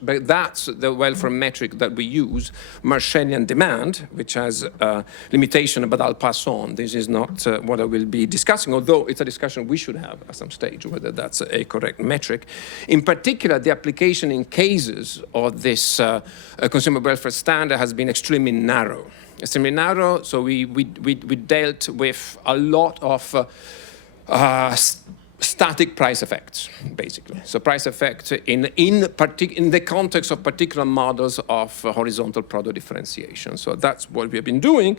But that's the welfare metric that we use, Marshallian demand, which has a limitation, but I'll pass on. This is not what I will be discussing, although it's a discussion we should have at some stage, whether that's a correct metric. In particular, the application in cases of this consumer welfare standard has been extremely narrow. Extremely narrow, so we dealt with a lot of static price effects, basically. So price effects in the context of particular models of horizontal product differentiation. So that's what we have been doing.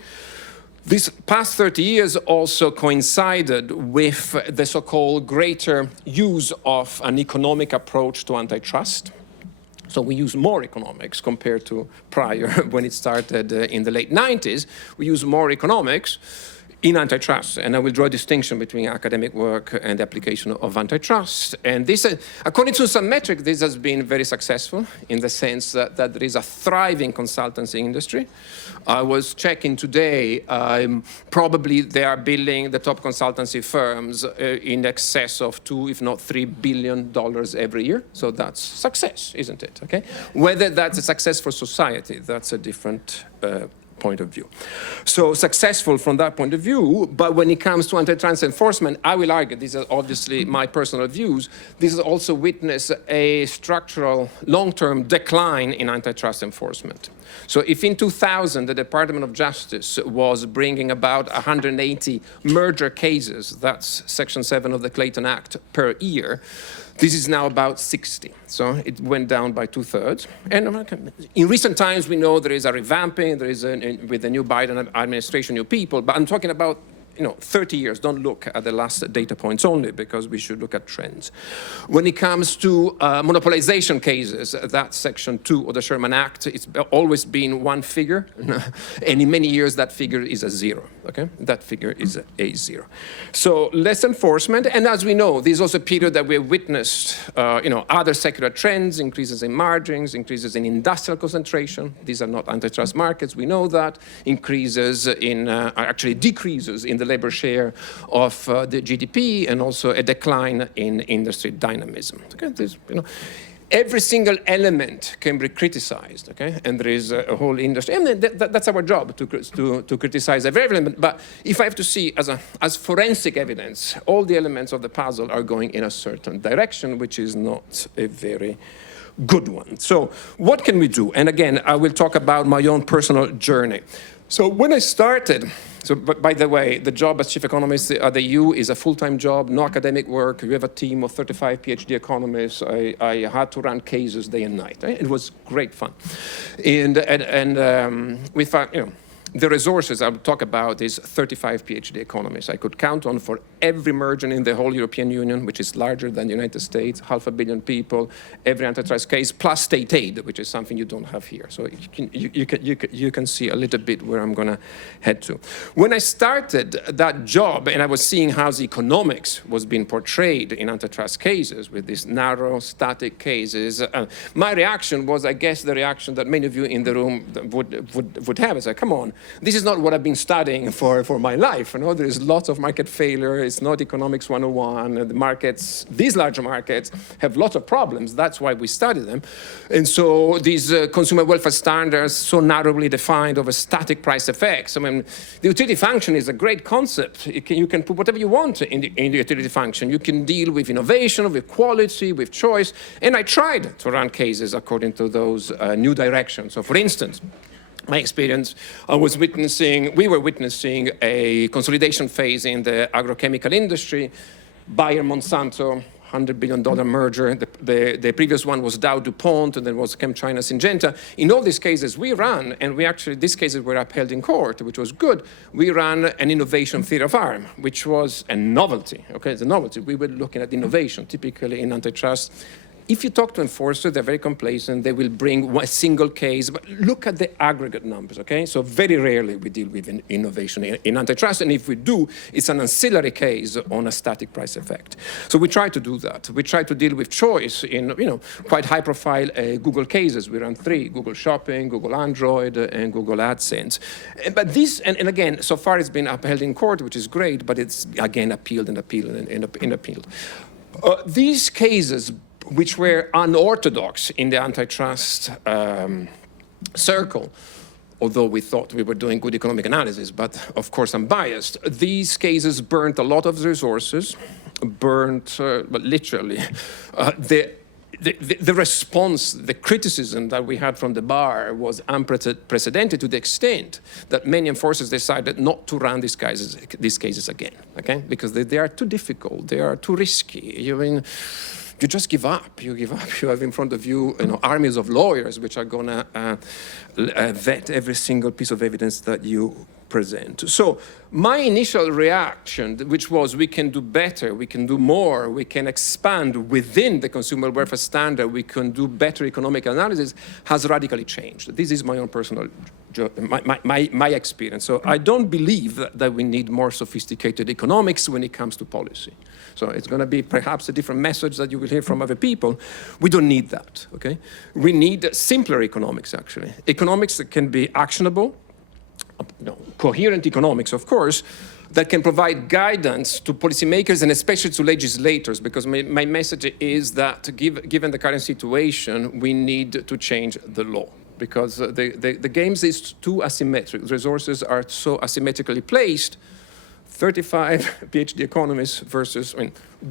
This past 30 years also coincided with the so-called greater use of an economic approach to antitrust. So we use more economics compared to prior when it started in the late 90s. We use more economics in antitrust, and I will draw a distinction between academic work and the application of antitrust. And this, according to some metrics, this has been very successful in the sense that there is a thriving consultancy industry. I was checking today, probably they are billing the top consultancy firms in excess of $2, if not $3 billion every year. So that's success, isn't it? Okay. Whether that's a success for society, that's a different point of view. So successful from that point of view, but when it comes to antitrust enforcement, I will argue, these are obviously my personal views, this has also witnessed a structural long-term decline in antitrust enforcement. So if in 2000 the Department of Justice was bringing about 180 merger cases, that's Section 7 of the Clayton Act, per year, this is now about 60. So it went down by 2/3. And in recent times, we know there is a revamping, there is, with the new Biden administration, new people, but I'm talking about 30 years. Don't look at the last data points only, because we should look at trends. When it comes to monopolization cases, that's Section 2 of the Sherman Act. It's always been one figure, and in many years that figure is a 0. Okay, that figure is a 0. So less enforcement, and as we know, this is also a period that we have witnessed, other secular trends, increases in margins, increases in industrial concentration. These are not antitrust markets. We know that increases in, actually decreases in the labor share of the GDP, and also a decline in industry dynamism. Okay, every single element can be criticized, okay? And there is a whole industry, and that's our job, to criticize every element. But if I have to see as forensic evidence, all the elements of the puzzle are going in a certain direction, which is not a very good one. So what can we do? And again, I will talk about my own personal journey. So when I started, by the way, the job as chief economist at the EU is a full-time job, no academic work. We have a team of 35 PhD economists. I had to run cases day and night. Right? It was great fun. And we found, the resources I would talk about is 35 PhD economists I could count on for every merger in the whole European Union, which is larger than the United States, 500 million people, every antitrust case, plus state aid, which is something you don't have here. So you can see a little bit where I'm going to head to. When I started that job, and I was seeing how the economics was being portrayed in antitrust cases with these narrow, static cases, my reaction was, I guess, the reaction that many of you in the room would have. Is like, come on. This is not what I've been studying for my life. There is lots of market failure. It's not economics 101. The markets, these larger markets, have lots of problems. That's why we study them. And so these consumer welfare standards, so narrowly defined over static price effects. I mean, the utility function is a great concept. You can put whatever you want in the utility function. You can deal with innovation, with quality, with choice. And I tried to run cases according to those new directions. So for instance, my experience, we were witnessing a consolidation phase in the agrochemical industry. Bayer, Monsanto, $100 billion merger. The previous one was Dow DuPont, and then was ChemChina, Syngenta. In all these cases, we ran, and these cases were upheld in court, which was good. We ran an innovation theory of harm, which was a novelty. Okay, it's a novelty. We were looking at innovation, typically in antitrust. If you talk to enforcers, they're very complacent. They will bring a single case, but look at the aggregate numbers, okay? So very rarely we deal with innovation in antitrust, and if we do, it's an ancillary case on a static price effect. So we try to do that. We try to deal with choice in, quite high-profile Google cases. We run 3, Google Shopping, Google Android, and Google AdSense. But this, and again, so far it's been upheld in court, which is great, but it's, again, appealed and appealed and appealed. These cases which were unorthodox in the antitrust circle, although we thought we were doing good economic analysis, but of course I'm biased. These cases burnt a lot of resources, but literally, the response, the criticism that we had from the bar was unprecedented to the extent that many enforcers decided not to run these cases again, okay? Because they are too difficult, they are too risky. You just give up. You give up. You have in front of you, armies of lawyers which are going to vet every single piece of evidence that you present. So my initial reaction, which was we can do better, we can do more, we can expand within the consumer welfare standard, we can do better economic analysis, has radically changed. This is my own personal, my experience. So I don't believe that we need more sophisticated economics when it comes to policy. So it's going to be perhaps a different message that you will hear from other people. We don't need that, okay? We need simpler economics, actually. Economics that can be actionable, coherent economics, of course, that can provide guidance to policymakers and especially to legislators, because my message is that given the current situation, we need to change the law, because the games is too asymmetric. Resources are so asymmetrically placed. 35 PhD economists versus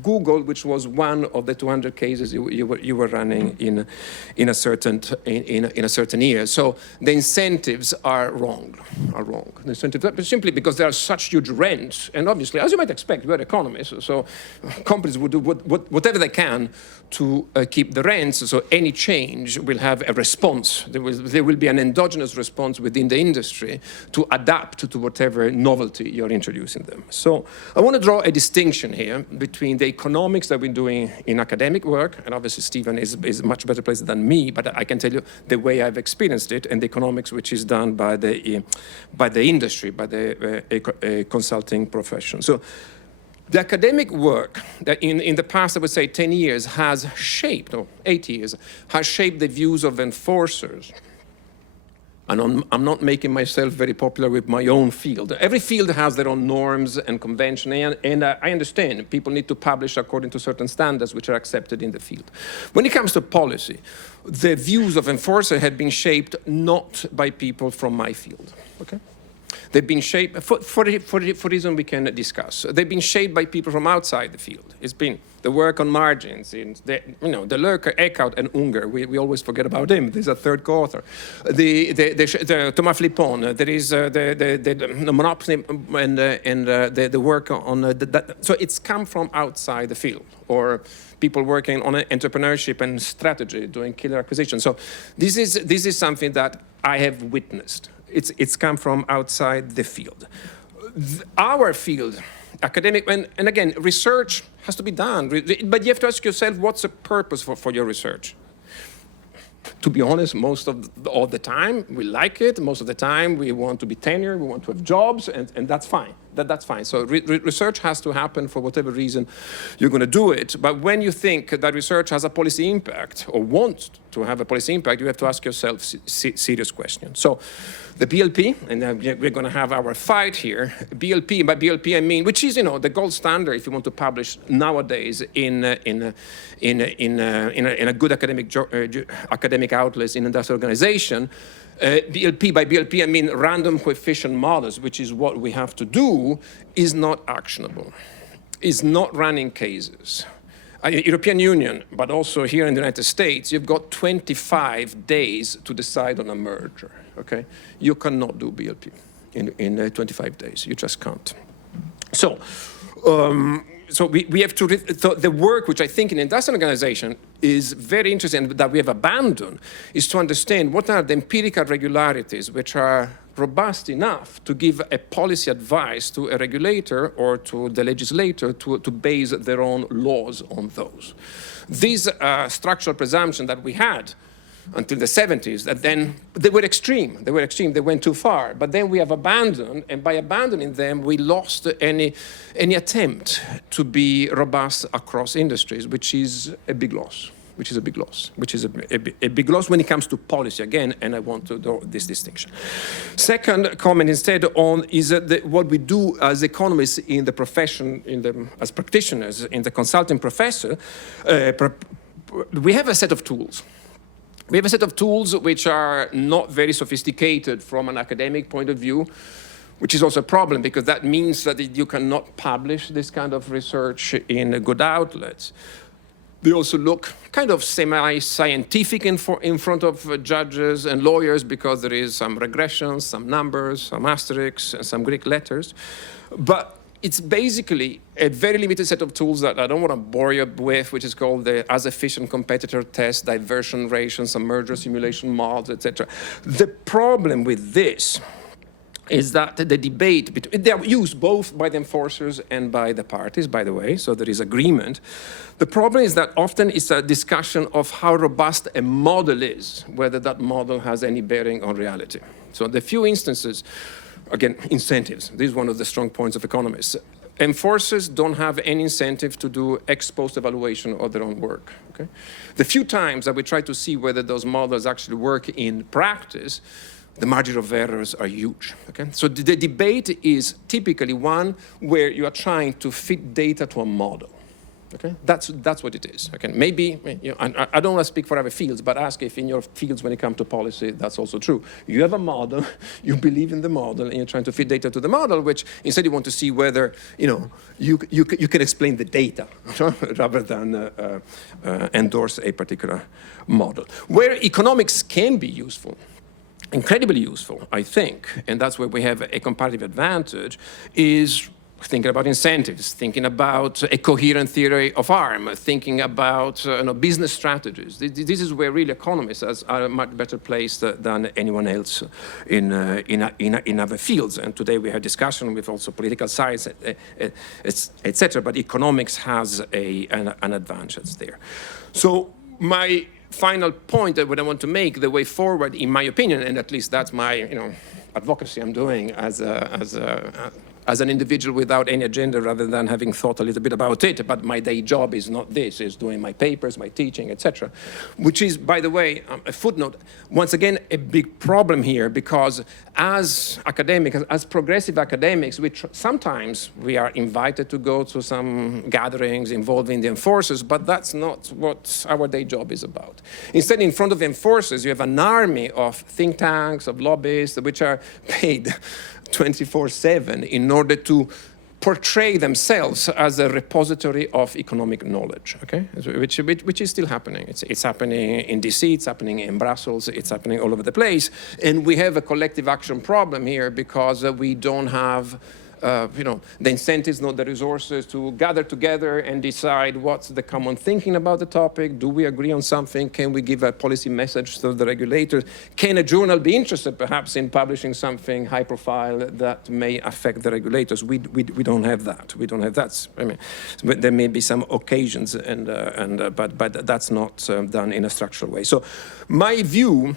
Google, which was one of the 200 cases you were running in a certain year. So the incentives are wrong. The incentives simply because there are such huge rents, and obviously, as you might expect, we're economists, so companies would do whatever they can to keep the rents. So any change will have a response. There will be an endogenous response within the industry to adapt to whatever novelty you're introducing them. So I want to draw a distinction here between the economics that we're doing in academic work, and obviously Stephen is much better placed than me, but I can tell you the way I've experienced it, and the economics which is done by the industry, by the consulting profession. So the academic work that in the past, I would say 10 years, has shaped, or 8 years, has shaped the views of enforcers. And I'm not making myself very popular with my own field. Every field has their own norms and conventions, and I understand people need to publish according to certain standards which are accepted in the field. When it comes to policy, the views of enforcers have been shaped not by people from my field, okay? They've been shaped, for reasons we can discuss. They've been shaped by people from outside the field. It's been the work on margins, in the Lurker, Eckhout, and Unger. We always forget about him. There's a third co-author. The Thomas Flippon. There is the monopoly and the work on that. So it's come from outside the field, or people working on entrepreneurship and strategy, doing killer acquisition. So this is something that I have witnessed. It's come from outside the field. Our field, academic, and again, research has to be done, but you have to ask yourself, what's the purpose for your research? To be honest, all the time, we like it. Most of the time, we want to be tenured, we want to have jobs, and that's fine. That's fine. So research has to happen for whatever reason you're going to do it. But when you think that research has a policy impact, or wants to have a policy impact, you have to ask yourself serious questions. So the BLP, and we're going to have our fight here. BLP, by BLP I mean, which is the gold standard if you want to publish nowadays in a good academic outlets in industrial organization. BLP, by BLP I mean random coefficient models, which is what we have to do, is not actionable, is not running cases. European Union, but also here in the United States, you've got 25 days to decide on a merger, okay? You cannot do BLP in 25 days. You just can't. So, we have to, the work which I think in industrial organization is very interesting that we have abandoned is to understand what are the empirical regularities which are robust enough to give a policy advice to a regulator or to the legislator to base their own laws on those. These structural presumptions that we had until the 70s, that then they were extreme. They went too far. But then we have abandoned, and by abandoning them, we lost any attempt to be robust across industries, which is a big loss. Which is a big loss when it comes to policy, again, and I want to draw this distinction. Second comment instead on is what we do as economists in the profession, as practitioners, in the consulting we have a set of tools. We have a set of tools which are not very sophisticated from an academic point of view, which is also a problem because that means that you cannot publish this kind of research in good outlets. They also look kind of semi-scientific in front of judges and lawyers because there is some regressions, some numbers, some asterisks, and some Greek letters. But it's basically a very limited set of tools that I don't want to bore you with, which is called the as efficient competitor test, diversion ratio, some merger simulation models, etc. The problem with this is that the debate, they are used both by the enforcers and by the parties, by the way, so there is agreement. The problem is that often it's a discussion of how robust a model is, whether that model has any bearing on reality. So the few instances, again, incentives. This is one of the strong points of economists. Enforcers don't have any incentive to do ex post evaluation of their own work. Okay? The few times that we try to see whether those models actually work in practice, the margin of errors are huge. Okay? So the debate is typically one where you are trying to fit data to a model. Okay, that's what it is. Okay, maybe I don't want to speak for other fields, but ask if in your fields, when it comes to policy, that's also true. You have a model, you believe in the model, and you're trying to fit data to the model. Which instead you want to see whether you can explain the data rather than endorse a particular model. Where economics can be useful, incredibly useful, I think, and that's where we have a comparative advantage, is thinking about incentives, thinking about a coherent theory of harm, thinking about business strategies. This is where really economists are much better placed than anyone else in other fields. And today we have discussion with also political science, etc. But economics has an advantage there. So my final point that I want to make, the way forward, in my opinion, and at least that's my advocacy I'm doing as an individual without any agenda rather than having thought a little bit about it, but my day job is not this, is doing my papers, my teaching, etc. Which is, by the way, a footnote, once again, a big problem here because as academics, as progressive academics, sometimes we are invited to go to some gatherings involving the enforcers, but that's not what our day job is about. Instead, in front of the enforcers, you have an army of think tanks, of lobbyists, which are paid 24/7 in order to portray themselves as a repository of economic knowledge, okay? Which is still happening. It's happening in DC, it's happening in Brussels, it's happening all over the place. And we have a collective action problem here because we don't have the incentives, not the resources to gather together and decide what's the common thinking about the topic. Do we agree on something? Can we give a policy message to the regulators? Can a journal be interested perhaps in publishing something high profile that may affect the regulators? We don't have that. We don't have that. I mean, there may be some occasions, but that's not done in a structural way. So my view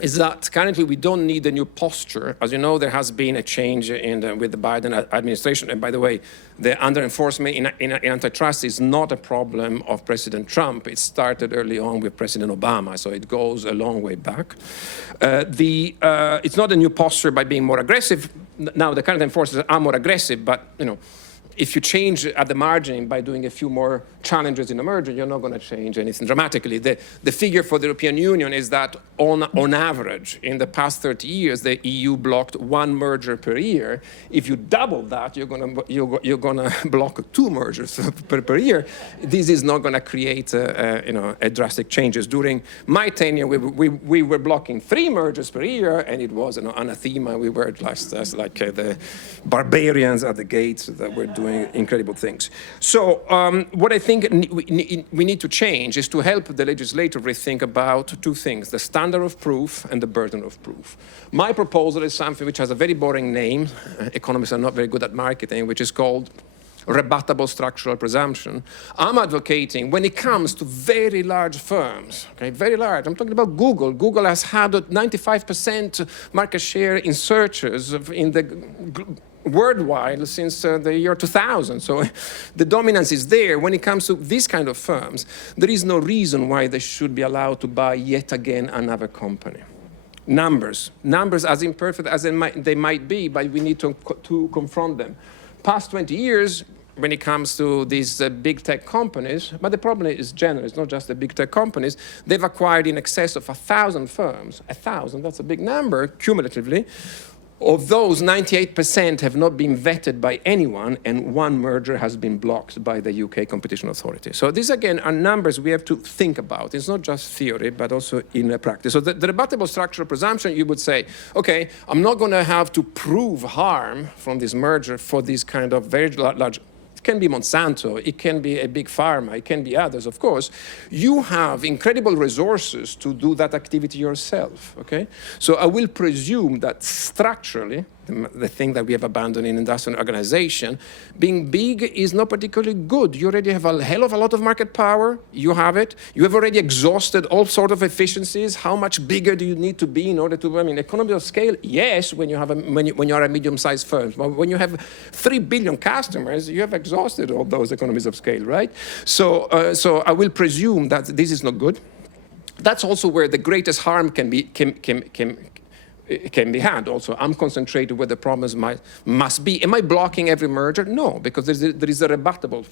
is that currently we don't need a new posture. As you know, there has been a change with the Biden administration. And by the way, the under-enforcement in antitrust is not a problem of President Trump. It started early on with President Obama, so it goes a long way back. It's not a new posture by being more aggressive. Now, the current enforcers are more aggressive, but if you change at the margin by doing a few more challenges in a merger, you're not going to change anything dramatically. The figure for the European Union is that on average, in the past 30 years, the EU blocked 1 merger per year. If you double that, you're going to block 2 mergers per year. This is not going to create a drastic changes. During my tenure, we were blocking 3 mergers per year, and it was an anathema. We were just like the barbarians at the gates that were doing incredible things. So what I think we need to change is to help the legislator rethink about 2 things, the standard of proof and the burden of proof. My proposal is something which has a very boring name. Economists are not very good at marketing, which is called rebuttable structural presumption. I'm advocating when it comes to very large firms, okay, very large. I'm talking about Google. Google has had a 95% market share in searches in the worldwide since the year 2000. So the dominance is there. When it comes to these kind of firms, there is no reason why they should be allowed to buy yet again another company. Numbers as imperfect as they might be, but we need to confront them. Past 20 years, when it comes to these big tech companies, but the problem is general. It's not just the big tech companies. They've acquired in excess of 1,000 firms. 1,000, that's a big number, cumulatively. Of those, 98% have not been vetted by anyone, and one merger has been blocked by the UK Competition Authority. So these, again, are numbers we have to think about. It's not just theory, but also in practice. So the rebuttable structural presumption, you would say, okay, I'm not going to have to prove harm from this merger for these kind of very large. It can be Monsanto, it can be a big pharma, it can be others, of course. You have incredible resources to do that activity yourself, okay? So I will presume that structurally, the thing that we have abandoned in industrial organization, being big is not particularly good. You already have a hell of a lot of market power. You have it. You have already exhausted all sorts of efficiencies. How much bigger do you need to be in order to, I mean, economy of scale? Yes, when you are a medium-sized firm. But when you have 3 billion customers, you have exhausted all those economies of scale, right? So I will presume that this is not good. That's also where the greatest harm can be had also. I'm concentrated where the problems must be. Am I blocking every merger? No, because there is a rebuttable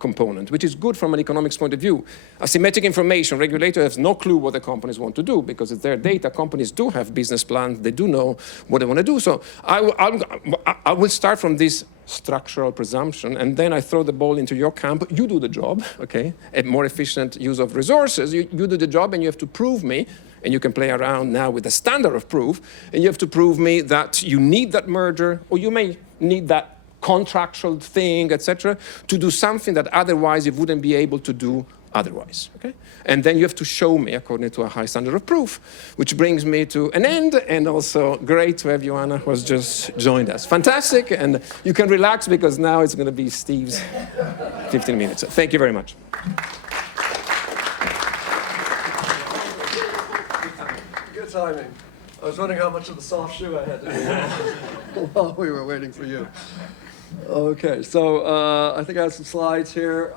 component, which is good from an economics point of view. Asymmetric information, regulator has no clue what the companies want to do because it's their data. Companies do have business plans. They do know what they want to do. So I will start from this structural presumption, and then I throw the ball into your camp. You do the job, okay? A more efficient use of resources. You do the job, and you have to prove me, and you can play around now with the standard of proof, and you have to prove me that you need that merger, or you may need that contractual thing, etc., to do something that otherwise you wouldn't be able to do otherwise, okay? And then you have to show me according to a high standard of proof, which brings me to an end, and also great to have Ioana, who has just joined us. Fantastic, and you can relax because now it's going to be Steve's 15 minutes. Thank you very much. Good timing. I was wondering how much of the soft shoe I had to do while we were waiting for you. Okay, so I think I have some slides here.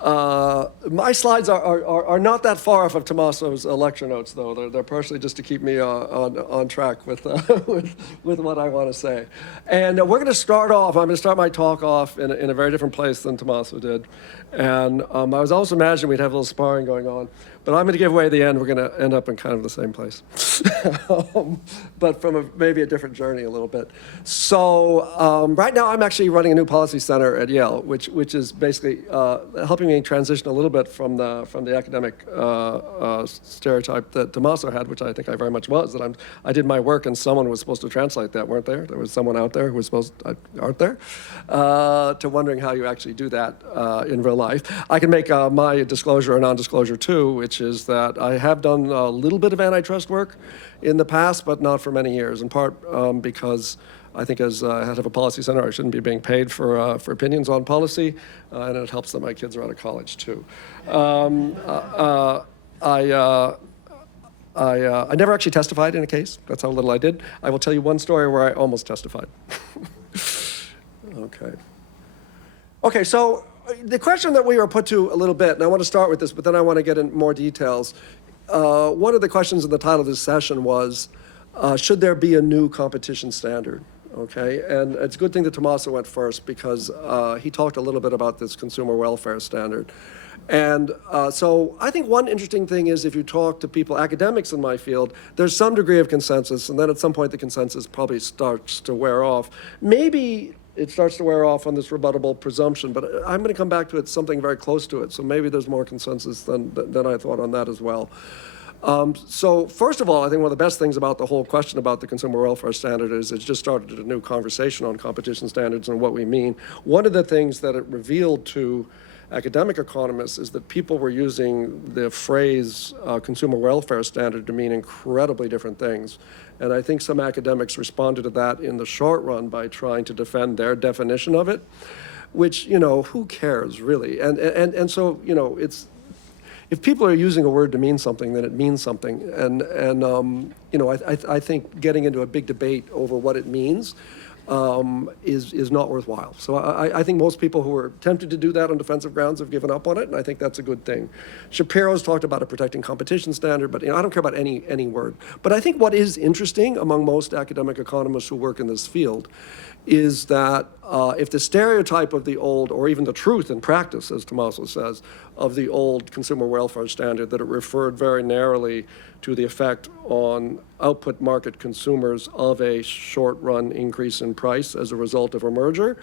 My slides are not that far off of Tommaso's lecture notes, though. They're partially just to keep me on track with what I want to say. And we're going to start off, I'm going to start my talk off in a very different place than Tommaso did. And I was also imagining we'd have a little sparring going on. But I'm going to give away at the end. We're going to end up in kind of the same place. But from maybe a different journey a little bit. So right now I'm actually running a new policy center at Yale, which is basically helping me transition a little bit from the academic stereotype that Tommaso had, which I think I very much was, that I did my work and someone was supposed to translate that, weren't there? There was someone out there who was supposed to, aren't there? To wondering how you actually do that in real life. I can make my disclosure a non-disclosure too, which is that I have done a little bit of antitrust work in the past, but not for many years, in part because I think as head of a policy center, I shouldn't be being paid for opinions on policy, and it helps that my kids are out of college too. I never actually testified in a case. That's how little I did. I will tell you one story where I almost testified. Okay, so the question that we were put to a little bit, and I want to start with this, but then I want to get in more details. One of the questions in the title of this session was, should there be a new competition standard? Okay, and it's a good thing that Tommaso went first because he talked a little bit about this consumer welfare standard. And so I think one interesting thing is if you talk to people, academics in my field, there's some degree of consensus, and then at some point the consensus probably starts to wear off. Maybe it starts to wear off on this rebuttable presumption, but I'm going to come back to it, something very close to it. So maybe there's more consensus than I thought on that as well. So first of all, I think one of the best things about the whole question about the consumer welfare standard is it's just started a new conversation on competition standards and what we mean. One of the things that it revealed to academic economists is that people were using the phrase consumer welfare standard to mean incredibly different things. And I think some academics responded to that in the short run by trying to defend their definition of it, which, you know, who cares really? And so, you know, it's, if people are using a word to mean something, then it means something. And you know, I think getting into a big debate over what it means is not worthwhile. So I think most people who are tempted to do that on defensive grounds have given up on it, and I think that's a good thing. Shapiro's talked about a protecting competition standard, but I don't care about any word. But I think what is interesting among most academic economists who work in this field is that if the stereotype of the old, or even the truth in practice, as Tommaso says, of the old consumer welfare standard, that it referred very narrowly to the effect on output market consumers of a short-run increase in price as a result of a merger,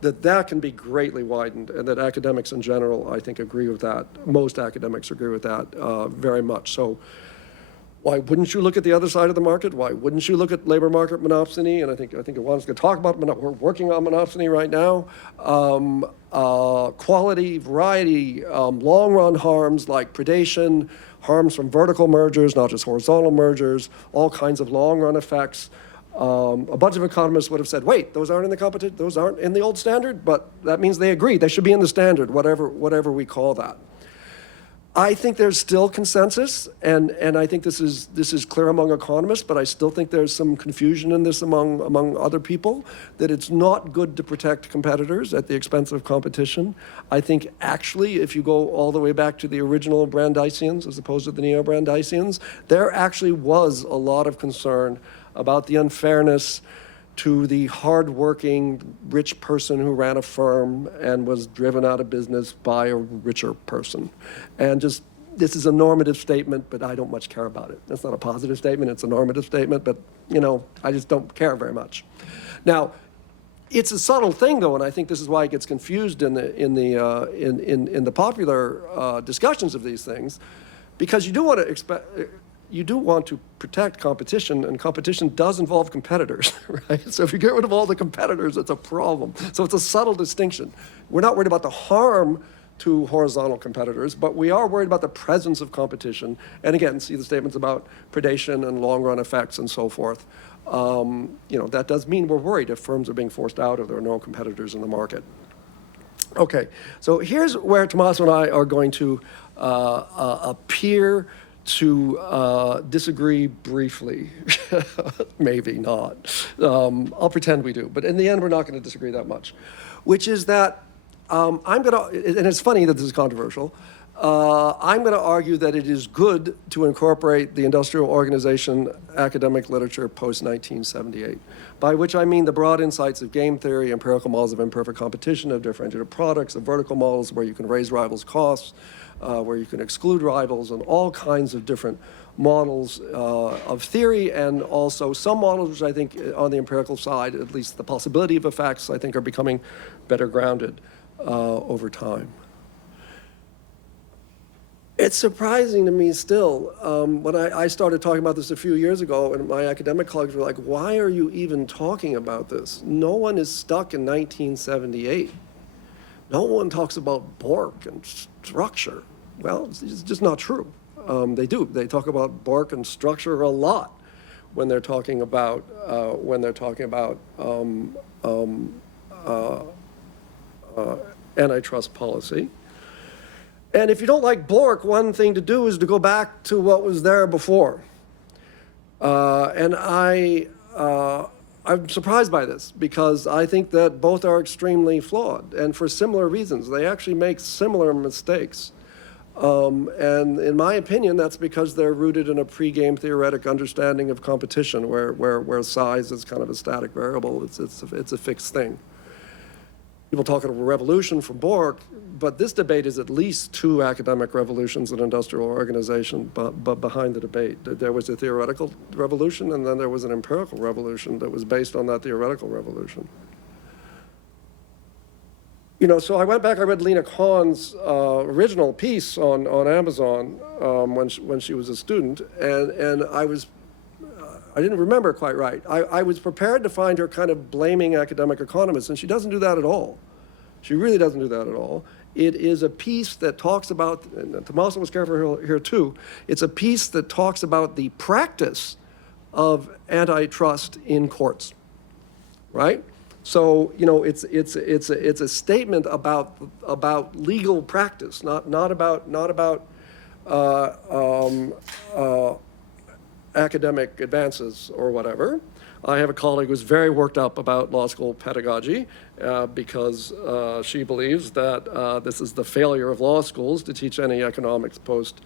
that can be greatly widened, and that academics in general, I think, agree with that. Most academics agree with that very much. So why wouldn't you look at the other side of the market? Why wouldn't you look at labor market monopsony? And I think Ioana's going to talk about it. We're working on monopsony right now. Quality, variety, long-run harms like predation, harms from vertical mergers, not just horizontal mergers, all kinds of long-run effects. A bunch of economists would have said, wait, those aren't in the competition, those aren't in the old standard, but that means they agree. They should be in the standard, whatever we call that. I think there's still consensus, and I think this is clear among economists, but I still think there's some confusion in this among other people, that it's not good to protect competitors at the expense of competition. I think actually, if you go all the way back to the original Brandeisians as opposed to the neo-Brandeisians, there actually was a lot of concern about the unfairness to the hard-working rich person who ran a firm and was driven out of business by a richer person. And just, this is a normative statement, but I don't much care about it. That's not a positive statement, it's a normative statement, but I just don't care very much. Now, it's a subtle thing though, and I think this is why it gets confused in the popular discussions of these things, because you do want to protect competition, and competition does involve competitors, right? So if you get rid of all the competitors, it's a problem. So it's a subtle distinction. We're not worried about the harm to horizontal competitors, but we are worried about the presence of competition. And again, see the statements about predation and long-run effects and so forth. That does mean we're worried if firms are being forced out or there are no competitors in the market. Okay, so here's where Tommaso and I are going to appear to disagree briefy. Maybe not. I'll pretend we do, but in the end, we're not going to disagree that much, which is that I'm going to, and it's funny that this is controversial, I'm going to argue that it is good to incorporate the industrial organization academic literature post-1978, by which I mean the broad insights of game theory, empirical models of imperfect competition, of differentiated products, of vertical models where you can raise rivals' costs, where you can exclude rivals, and all kinds of different models of theory, and also some models which I think on the empirical side, at least the possibility of effects, I think are becoming better grounded over time. It's surprising to me still, when I started talking about this a few years ago, and my academic colleagues were like, why are you even talking about this? No one is stuck in 1978. No one talks about Bork and structure. Well, it's just not true. They do. They talk about Bork and structure a lot when they're talking about antitrust policy. And if you don't like Bork, one thing to do is to go back to what was there before. And I'm surprised by this, because I think that both are extremely flawed, and for similar reasons. They actually make similar mistakes. And in my opinion, that's because they're rooted in a pre-game theoretic understanding of competition, where size is kind of a static variable. It's a fixed thing. People talk of a revolution from Bork, but this debate is at least two academic revolutions in industrial organization but behind the debate. There was a theoretical revolution, and then there was an empirical revolution that was based on that theoretical revolution. So I went back, I read Lena Kahn's original piece on Amazon when she was a student, and I didn't remember quite right. I was prepared to find her kind of blaming academic economists, and she doesn't do that at all. She really doesn't do that at all. It is a piece that talks about, and Tommaso was careful here too, it's a piece that talks about the practice of antitrust in courts, right? So, it's a statement about legal practice, not about academic advances or whatever. I have a colleague who's very worked up about law school pedagogy because she believes that this is the failure of law schools to teach any economics post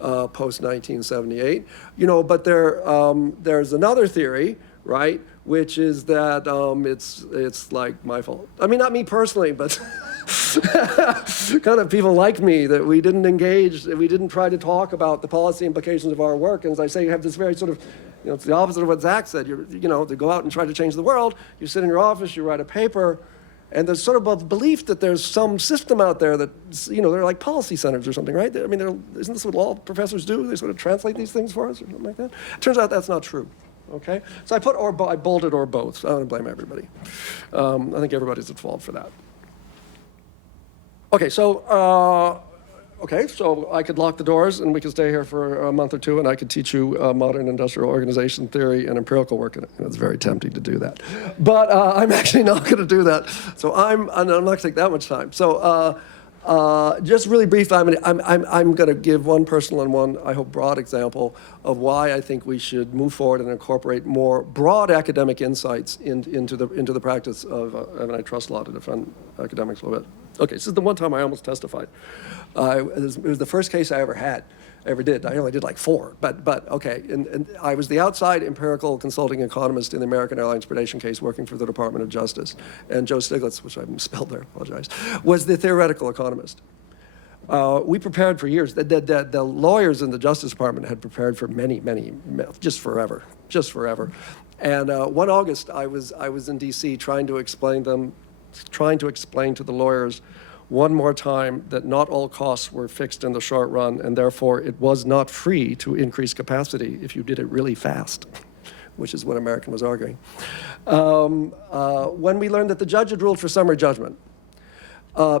1978. But there's another theory, right, which is that it's like my fault. I mean, not me personally, but kind of people like me, that we didn't engage, that we didn't try to talk about the policy implications of our work. And as I say, you have this very sort of, it's the opposite of what Zach said. To go out and try to change the world, you sit in your office, you write a paper, and there's sort of a belief that there's some system out there that, they're like policy centers or something, right? I mean, isn't this what law professors do? They sort of translate these things for us or something like that? Turns out that's not true. Okay, so I bolded or both. So I don't blame everybody. I think everybody's at fault for that. Okay, so I could lock the doors and we could stay here for a month or two, and I could teach you modern industrial organization theory and empirical work. And it's very tempting to do that, but I'm actually not going to do that. So I'm not going to take that much time. So. Just really brief, I'm going to give one personal and one, I hope, broad example of why I think we should move forward and incorporate more broad academic insights into the practice of antitrust law to defend academics a little bit. Okay, this is the one time I almost testified. It was the first case I ever did. I only did like 4, but okay. And I was the outside empirical consulting economist in the American Airlines predation case working for the Department of Justice. And Joe Stiglitz, which I misspelled there, apologize, was the theoretical economist. We prepared for years. The lawyers in the Justice Department had prepared for many, just forever. And one August, I was in D.C. trying to explain to the lawyers one more time that not all costs were fixed in the short run, and therefore it was not free to increase capacity if you did it really fast, which is what American was arguing. When we learned that the judge had ruled for summary judgment,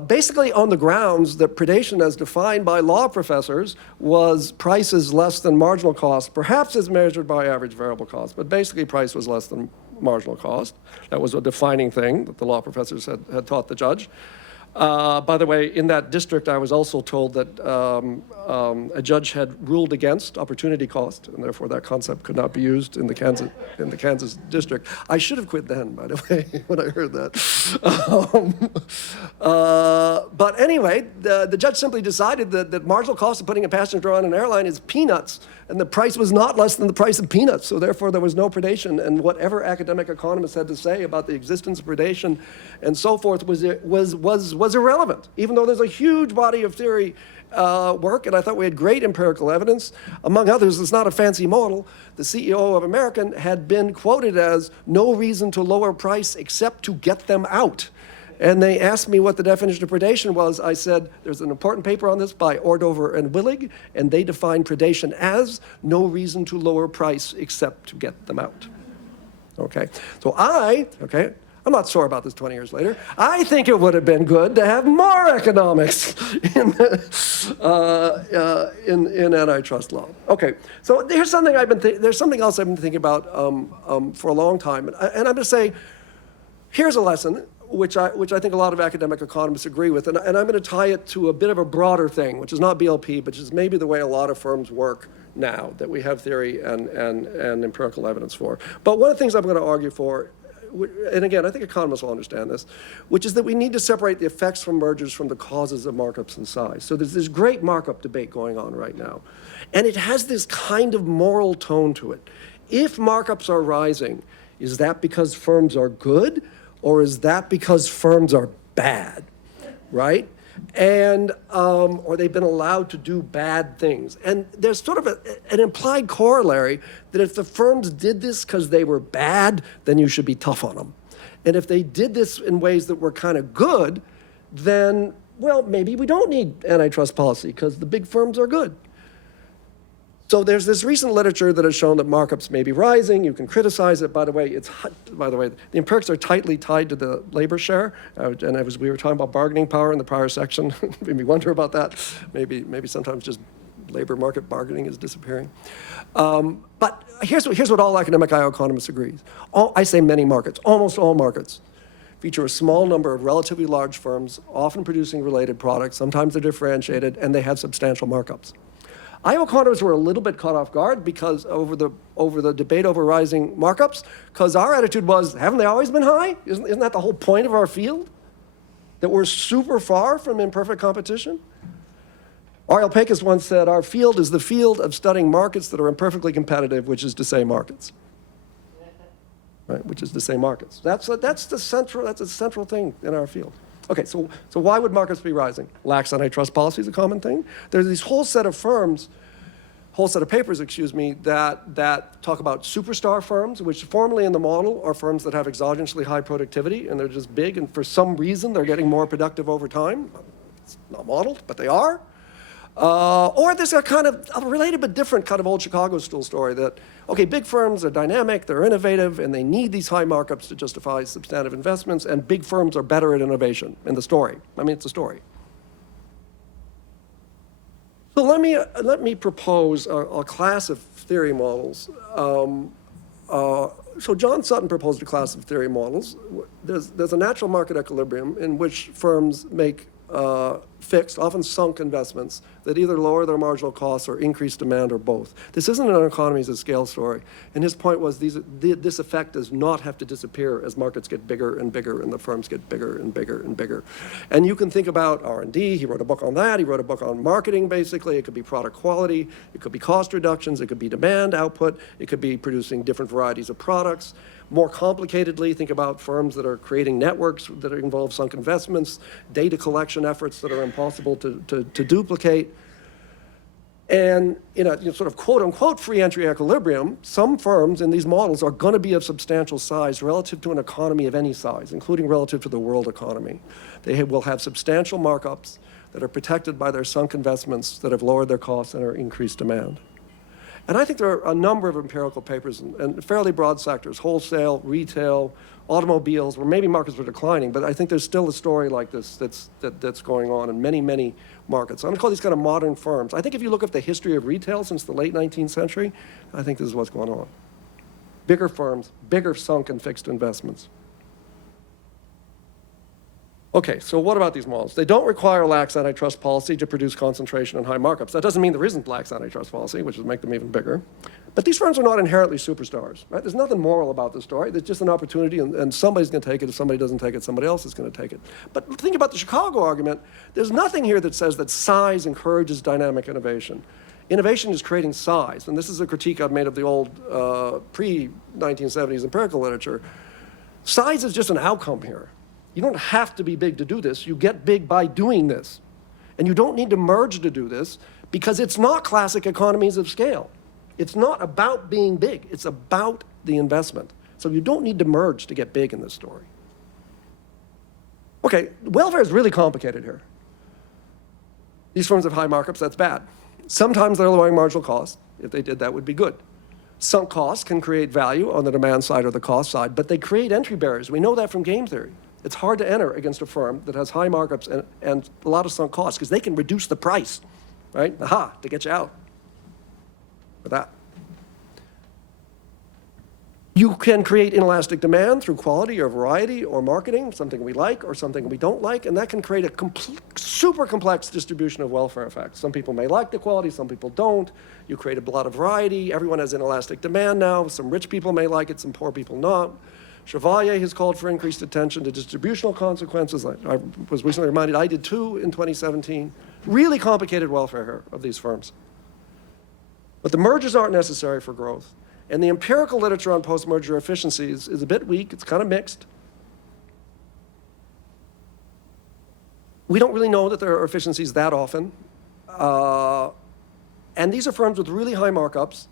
basically on the grounds that predation as defined by law professors was prices less than marginal cost, perhaps as measured by average variable cost, but basically price was less than marginal cost. That was a defining thing that the law professors had taught the judge. By the way, in that district, I was also told that a judge had ruled against opportunity cost, and therefore that concept could not be used in the Kansas district. I should have quit then, by the way, when I heard that. But anyway, the judge simply decided that marginal cost of putting a passenger on an airline is peanuts, and the price was not less than the price of peanuts, so therefore there was no predation, and whatever academic economists had to say about the existence of predation and so forth was irrelevant, even though there's a huge body of theory work, and I thought we had great empirical evidence. Among others, it's not a fancy model. The CEO of American had been quoted as no reason to lower price except to get them out. And they asked me what the definition of predation was. I said, there's an important paper on this by Ordover and Willig, and they define predation as no reason to lower price except to get them out. Okay, so I'm not sore about this 20 years later. I think it would have been good to have more economics in antitrust law. Okay, so there's something else I've been thinking about for a long time, and I'm going to say, here's a lesson which I think a lot of academic economists agree with, and I'm going to tie it to a bit of a broader thing, which is not BLP, but just maybe the way a lot of firms work now that we have theory and empirical evidence for. But one of the things I'm going to argue for, and again, I think economists will understand this, which is that we need to separate the effects from mergers from the causes of markups in size. So there's this great markup debate going on right now, and it has this kind of moral tone to it. If markups are rising, is that because firms are good, or is that because firms are bad, right? And, or they've been allowed to do bad things. And there's sort of an implied corollary that if the firms did this because they were bad, then you should be tough on them. And if they did this in ways that were kind of good, then, well, maybe we don't need antitrust policy because the big firms are good. So there's this recent literature that has shown that markups may be rising. You can criticize it. By the way, the empirics are tightly tied to the labor share. And as we were talking about bargaining power in the prior section, made me wonder about that. Maybe sometimes just labor market bargaining is disappearing. But here's what all academic IO economists agree. I say many markets, almost all markets, feature a small number of relatively large firms, often producing related products. Sometimes they're differentiated, and they have substantial markups. Iowa economists were a little bit caught off guard because over the debate over rising markups, because our attitude was, haven't they always been high? Isn't that the whole point of our field? That we're super far from imperfect competition? R.L. Pecos once said, our field is the field of studying markets that are imperfectly competitive, which is to say markets. Right, which is to say markets. That's a central thing in our field. Okay, so why would markets be rising? Lax antitrust policy is a common thing. There's this whole set of papers, that talk about superstar firms, which formally in the model are firms that have exogenously high productivity, and they're just big, and for some reason they're getting more productive over time. It's not modeled, but they are. Or there's a kind of a related but different kind of old Chicago stool story that, okay, big firms are dynamic, they're innovative, and they need these high markups to justify substantive investments, and big firms are better at innovation in the story. I mean, it's a story. So let me propose a class of theory models. So John Sutton proposed a class of theory models. There's a natural market equilibrium in which firms make fixed, often sunk investments that either lower their marginal costs or increase demand or both. This isn't an economies of scale story. And his point was this effect does not have to disappear as markets get bigger and bigger and the firms get bigger and bigger and bigger. And you can think about R&D. He wrote a book on that. He wrote a book on marketing, basically. It could be product quality. It could be cost reductions. It could be demand output. It could be producing different varieties of products. More complicatedly, think about firms that are creating networks that involve sunk investments, data collection efforts that are impossible to duplicate. And in a sort of quote-unquote free entry equilibrium, some firms in these models are going to be of substantial size relative to an economy of any size, including relative to the world economy. They will have substantial markups that are protected by their sunk investments that have lowered their costs and are increased demand. And I think there are a number of empirical papers in fairly broad sectors, wholesale, retail, automobiles, where maybe markets are declining, but I think there's still a story like this that's going on in many, many markets. I'm going to call these kind of modern firms. I think if you look at the history of retail since the late 19th century, I think this is what's going on. Bigger firms, bigger sunk and fixed investments. Okay, so what about these models? They don't require lax antitrust policy to produce concentration and high markups. That doesn't mean there isn't lax antitrust policy, which would make them even bigger. But these firms are not inherently superstars, right? There's nothing moral about this story. There's just an opportunity, and somebody's going to take it. If somebody doesn't take it, somebody else is going to take it. But think about the Chicago argument. There's nothing here that says that size encourages dynamic innovation. Innovation is creating size, and this is a critique I've made of the old pre-1970s empirical literature. Size is just an outcome here. You don't have to be big to do this. You get big by doing this. And you don't need to merge to do this because it's not classic economies of scale. It's not about being big. It's about the investment. So you don't need to merge to get big in this story. Okay, welfare is really complicated here. These firms have high markups, that's bad. Sometimes they're lowering marginal costs. If they did, that would be good. Sunk costs can create value on the demand side or the cost side, but they create entry barriers. We know that from game theory. It's hard to enter against a firm that has high markups and a lot of sunk costs because they can reduce the price, right? Aha, to get you out for that. You can create inelastic demand through quality or variety or marketing, something we like or something we don't like, and that can create a super complex distribution of welfare effects. Some people may like the quality, some people don't. You create a lot of variety. Everyone has inelastic demand now. Some rich people may like it, some poor people not. Chevalier has called for increased attention to distributional consequences. I was recently reminded, I did too in 2017. Really complicated welfare here of these firms. But the mergers aren't necessary for growth. And the empirical literature on post-merger efficiencies is a bit weak. It's kind of mixed. We don't really know that there are efficiencies that often. And these are firms with really high markups,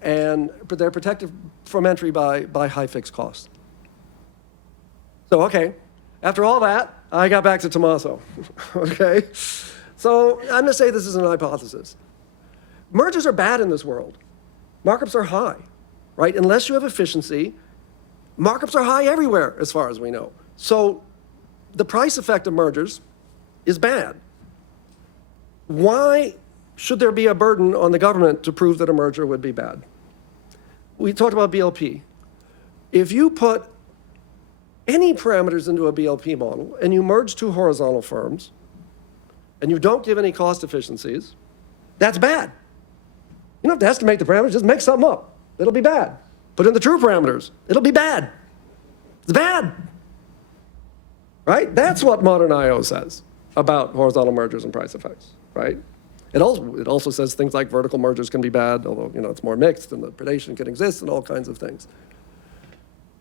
but they're protected from entry by high fixed costs. So, okay, after all that, I got back to Tommaso, okay? So I'm going to say this is an hypothesis. Mergers are bad in this world. Markups are high, right? Unless you have efficiency, markups are high everywhere, as far as we know. So the price effect of mergers is bad. Why should there be a burden on the government to prove that a merger would be bad? We talked about BLP. If you put any parameters into a BLP model and you merge two horizontal firms and you don't give any cost efficiencies, that's bad. You don't have to estimate the parameters, just make something up. It'll be bad. Put in the true parameters. It'll be bad. It's bad. Right? That's what modern IO says about horizontal mergers and price effects, right? It also says things like vertical mergers can be bad, although, it's more mixed and the predation can exist and all kinds of things.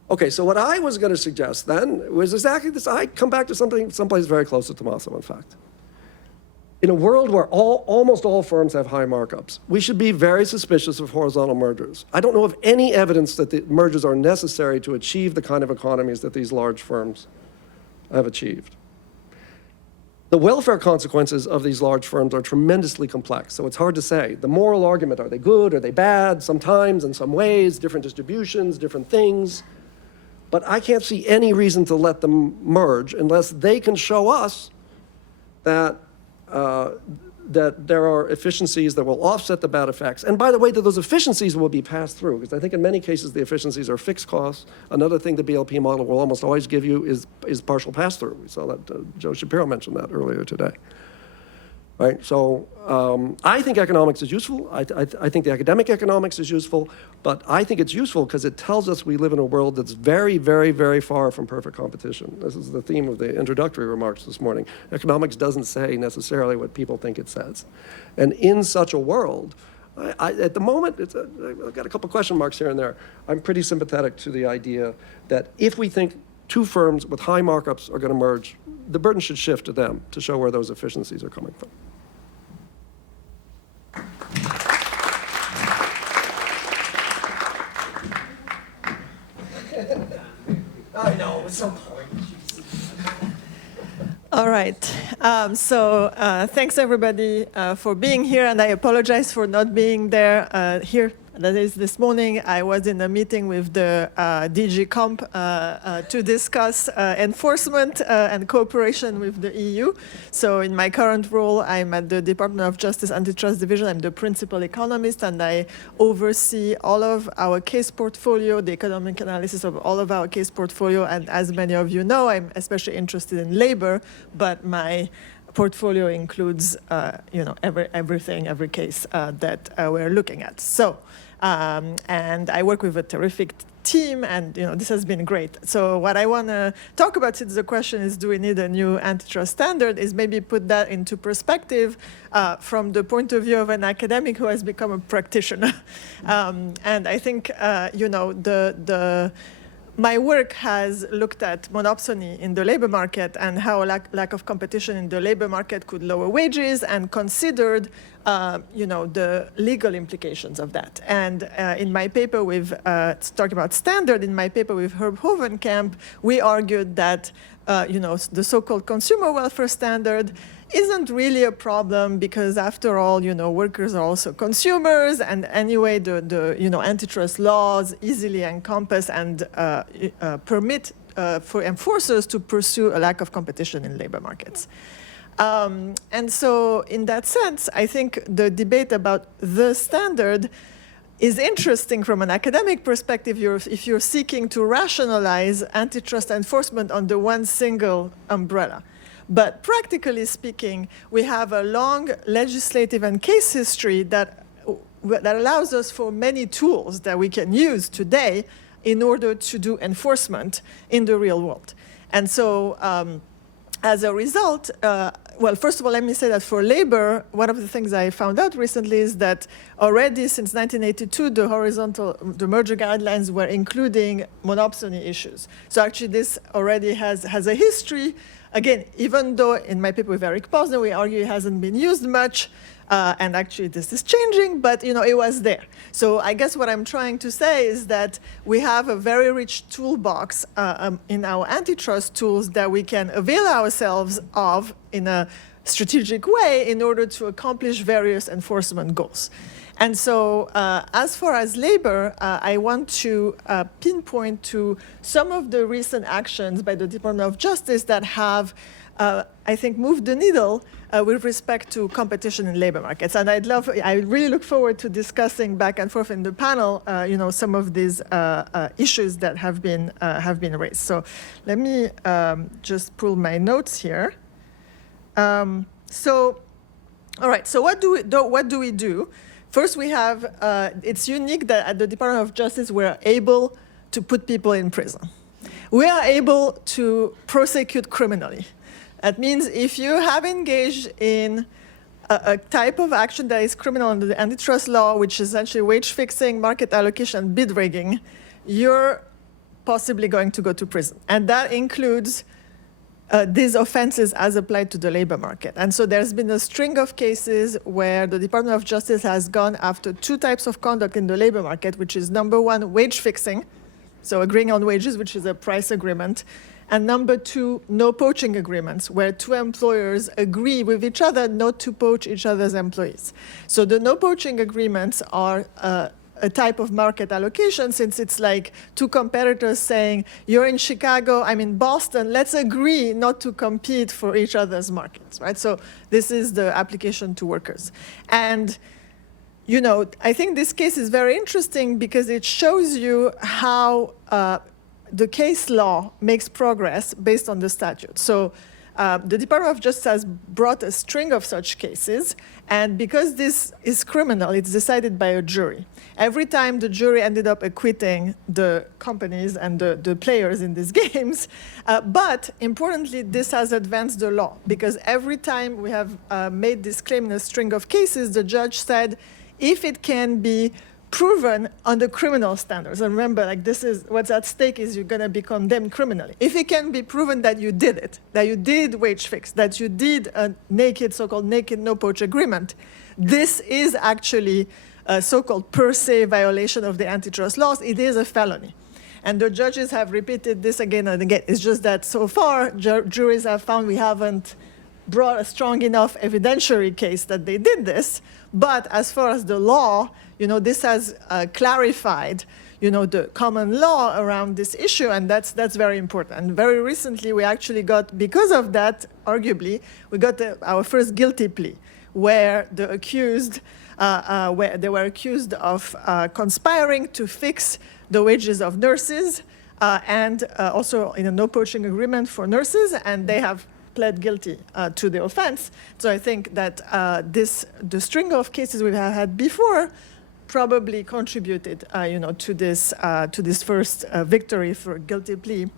Okay, so what I was going to suggest then was exactly this. I come back to someplace very close to Tommaso, in fact. In a world where almost all firms have high markups, we should be very suspicious of horizontal mergers. I don't know of any evidence that the mergers are necessary to achieve the kind of economies that these large firms have achieved. The welfare consequences of these large firms are tremendously complex, so it's hard to say. The moral argument, are they good, are they bad? Sometimes, in some ways, different distributions, different things. But I can't see any reason to let them merge unless they can show us that that there are efficiencies that will offset the bad effects. And by the way, that those efficiencies will be passed through, because I think in many cases the efficiencies are fixed costs. Another thing the BLP model will almost always give you is partial pass-through. We saw that, Joe Shapiro mentioned that earlier today. Right, so I think economics is useful. I think the academic economics is useful, but I think it's useful because it tells us we live in a world that's very, very, very far from perfect competition. This is the theme of the introductory remarks this morning. Economics doesn't say necessarily what people think it says. And in such a world, at the moment, I've got a couple question marks here and there. I'm pretty sympathetic to the idea that if we think two firms with high markups are going to merge, the burden should shift to them to show where those efficiencies are coming from. I know, at some point. All right. Thanks everybody for being here, and I apologize for not being there here. That is, this morning I was in a meeting with the DG Comp to discuss enforcement and cooperation with the EU. So in my current role, I'm at the Department of Justice Antitrust Division. I'm the principal economist, and I oversee all of our case portfolio, the economic analysis of all of our case portfolio. And as many of you know, I'm especially interested in labor, but my portfolio includes, everything, every case that we're looking at. So, and I work with a terrific team, and this has been great. So what I want to talk about, since the question is, do we need a new antitrust standard, is maybe put that into perspective from the point of view of an academic who has become a practitioner. And I think, my work has looked at monopsony in the labor market and how lack of competition in the labor market could lower wages, and considered, the legal implications of that. And in my paper with, talking about standard, in my paper with Herb Hovenkamp, we argued that, the so-called consumer welfare standard isn't really a problem, because after all, workers are also consumers, and anyway, the antitrust laws easily encompass and permit for enforcers to pursue a lack of competition in labor markets. And so in that sense, I think the debate about the standard is interesting from an academic perspective if you're seeking to rationalize antitrust enforcement under one single umbrella. But practically speaking, we have a long legislative and case history that allows us for many tools that we can use today in order to do enforcement in the real world. And so as a result, well, first of all, let me say that for labor, one of the things I found out recently is that already since 1982, the merger guidelines were including monopsony issues. So actually this already has a history. Again, even though in my paper with Eric Posner, we argue it hasn't been used much, and actually this is changing, but it was there. So I guess what I'm trying to say is that we have a very rich toolbox in our antitrust tools that we can avail ourselves of in a strategic way in order to accomplish various enforcement goals. And so as far as labor, I want to pinpoint to some of the recent actions by the Department of Justice that have, I think, moved the needle with respect to competition in labor markets. And I really look forward to discussing back and forth in the panel, some of these issues that have been raised. So let me just pull my notes here. All right, so what do we do First, we have, it's unique that at the Department of Justice, we're able to put people in prison. We are able to prosecute criminally. That means if you have engaged in a type of action that is criminal under the antitrust law, which is essentially wage fixing, market allocation, bid rigging, you're possibly going to go to prison. And that includes these offenses as applied to the labor market. And so there's been a string of cases where the Department of Justice has gone after two types of conduct in the labor market, which is number one, wage fixing, so agreeing on wages, which is a price agreement, and number two, no poaching agreements, where two employers agree with each other not to poach each other's employees. So the no poaching agreements are a type of market allocation, since it's like two competitors saying, you're in Chicago, I'm in Boston, let's agree not to compete for each other's markets, right? So this is the application to workers. And you know, I think this case is very interesting because it shows you how the case law makes progress based on the statute. So the Department of Justice has brought a string of such cases, and because this is criminal, it's decided by a jury. Every time the jury ended up acquitting the companies and the players in these games, but importantly, this has advanced the law, because every time we have made this claim in a string of cases, the judge said, if it can be proven under criminal standards, and remember, like, this is what's at stake is you're going to be condemned criminally. If it can be proven that you did it, that you did wage fix, that you did a naked, so-called naked no poach agreement, this is actually a so-called per se violation of the antitrust laws. It is a felony. And the judges have repeated this again and again. It's just that so far, juries have found we haven't brought a strong enough evidentiary case that they did this. But as far as the law, you know, this has clarified, you know, the common law around this issue, and that's very important. And very recently, we actually got, because of that, arguably, we got our first guilty plea, where the accused, where they were accused of conspiring to fix the wages of nurses, and also in a no poaching agreement for nurses, and they have pled guilty to the offense. So I think that the string of cases we've had before probably contributed, you know, to this first victory for guilty plea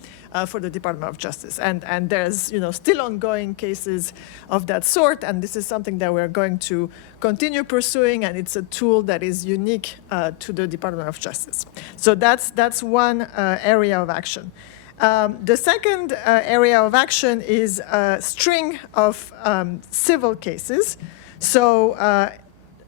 for the Department of Justice. And there's, you know, still ongoing cases of that sort, and this is something that we're going to continue pursuing, and it's a tool that is unique to the Department of Justice. So that's one area of action. The second area of action is a string of civil cases. So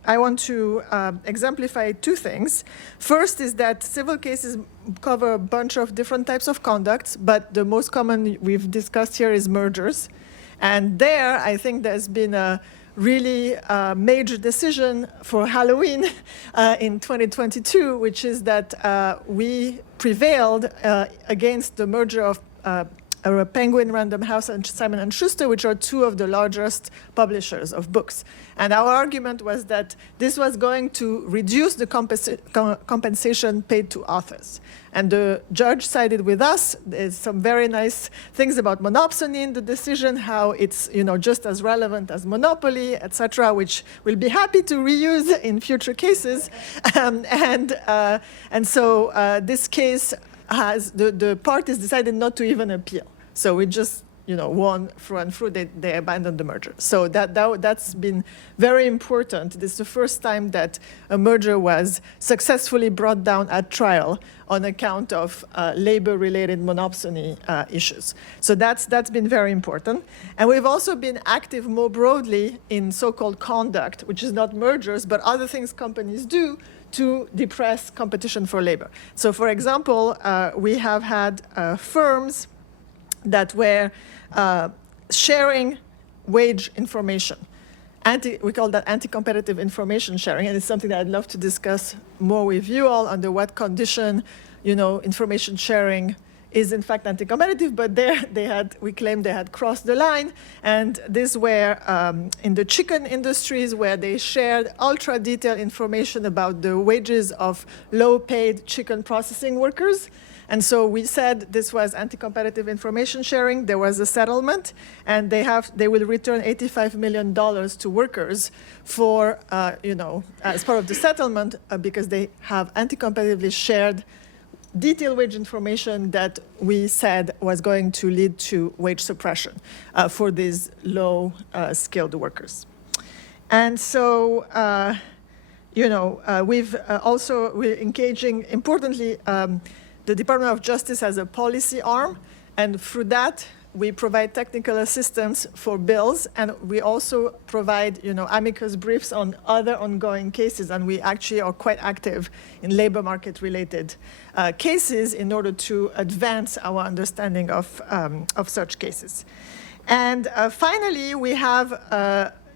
I want to exemplify two things. First is that civil cases cover a bunch of different types of conducts, but the most common we've discussed here is mergers. And there, I think there's been a really major decision for Halloween in 2022, which is that we prevailed against the merger of Penguin Random House and Simon & Schuster, which are two of the largest publishers of books. And our argument was that this was going to reduce the compensation paid to authors. And the judge sided with us. There's some very nice things about monopsony in the decision, how it's, you know, just as relevant as monopoly, etc., which we'll be happy to reuse in future cases. And so this case has, the parties decided not to even appeal. So we just, you know, won through and through. They abandoned the merger. So that's been very important. This is the first time that a merger was successfully brought down at trial on account of labor-related monopsony issues. So that's been very important. And we've also been active more broadly in so-called conduct, which is not mergers, but other things companies do to depress competition for labor. So for example, we have had firms that were sharing wage information. We call that anti-competitive information sharing, and it's something that I'd love to discuss more with you all, under what condition, you know, information sharing is in fact anti-competitive, but we claimed they had crossed the line, and these were in the chicken industries where they shared ultra-detailed information about the wages of low-paid chicken processing workers. And so we said this was anti-competitive information sharing. There was a settlement, and they will return $85 million to workers for, as part of the settlement, because they have anti-competitively shared detailed wage information that we said was going to lead to wage suppression for these low-skilled workers. And so, we're engaging, importantly, the Department of Justice has a policy arm, and through that, we provide technical assistance for bills, and we also provide, amicus briefs on other ongoing cases, and we actually are quite active in labor market-related cases in order to advance our understanding of such cases. And finally, we have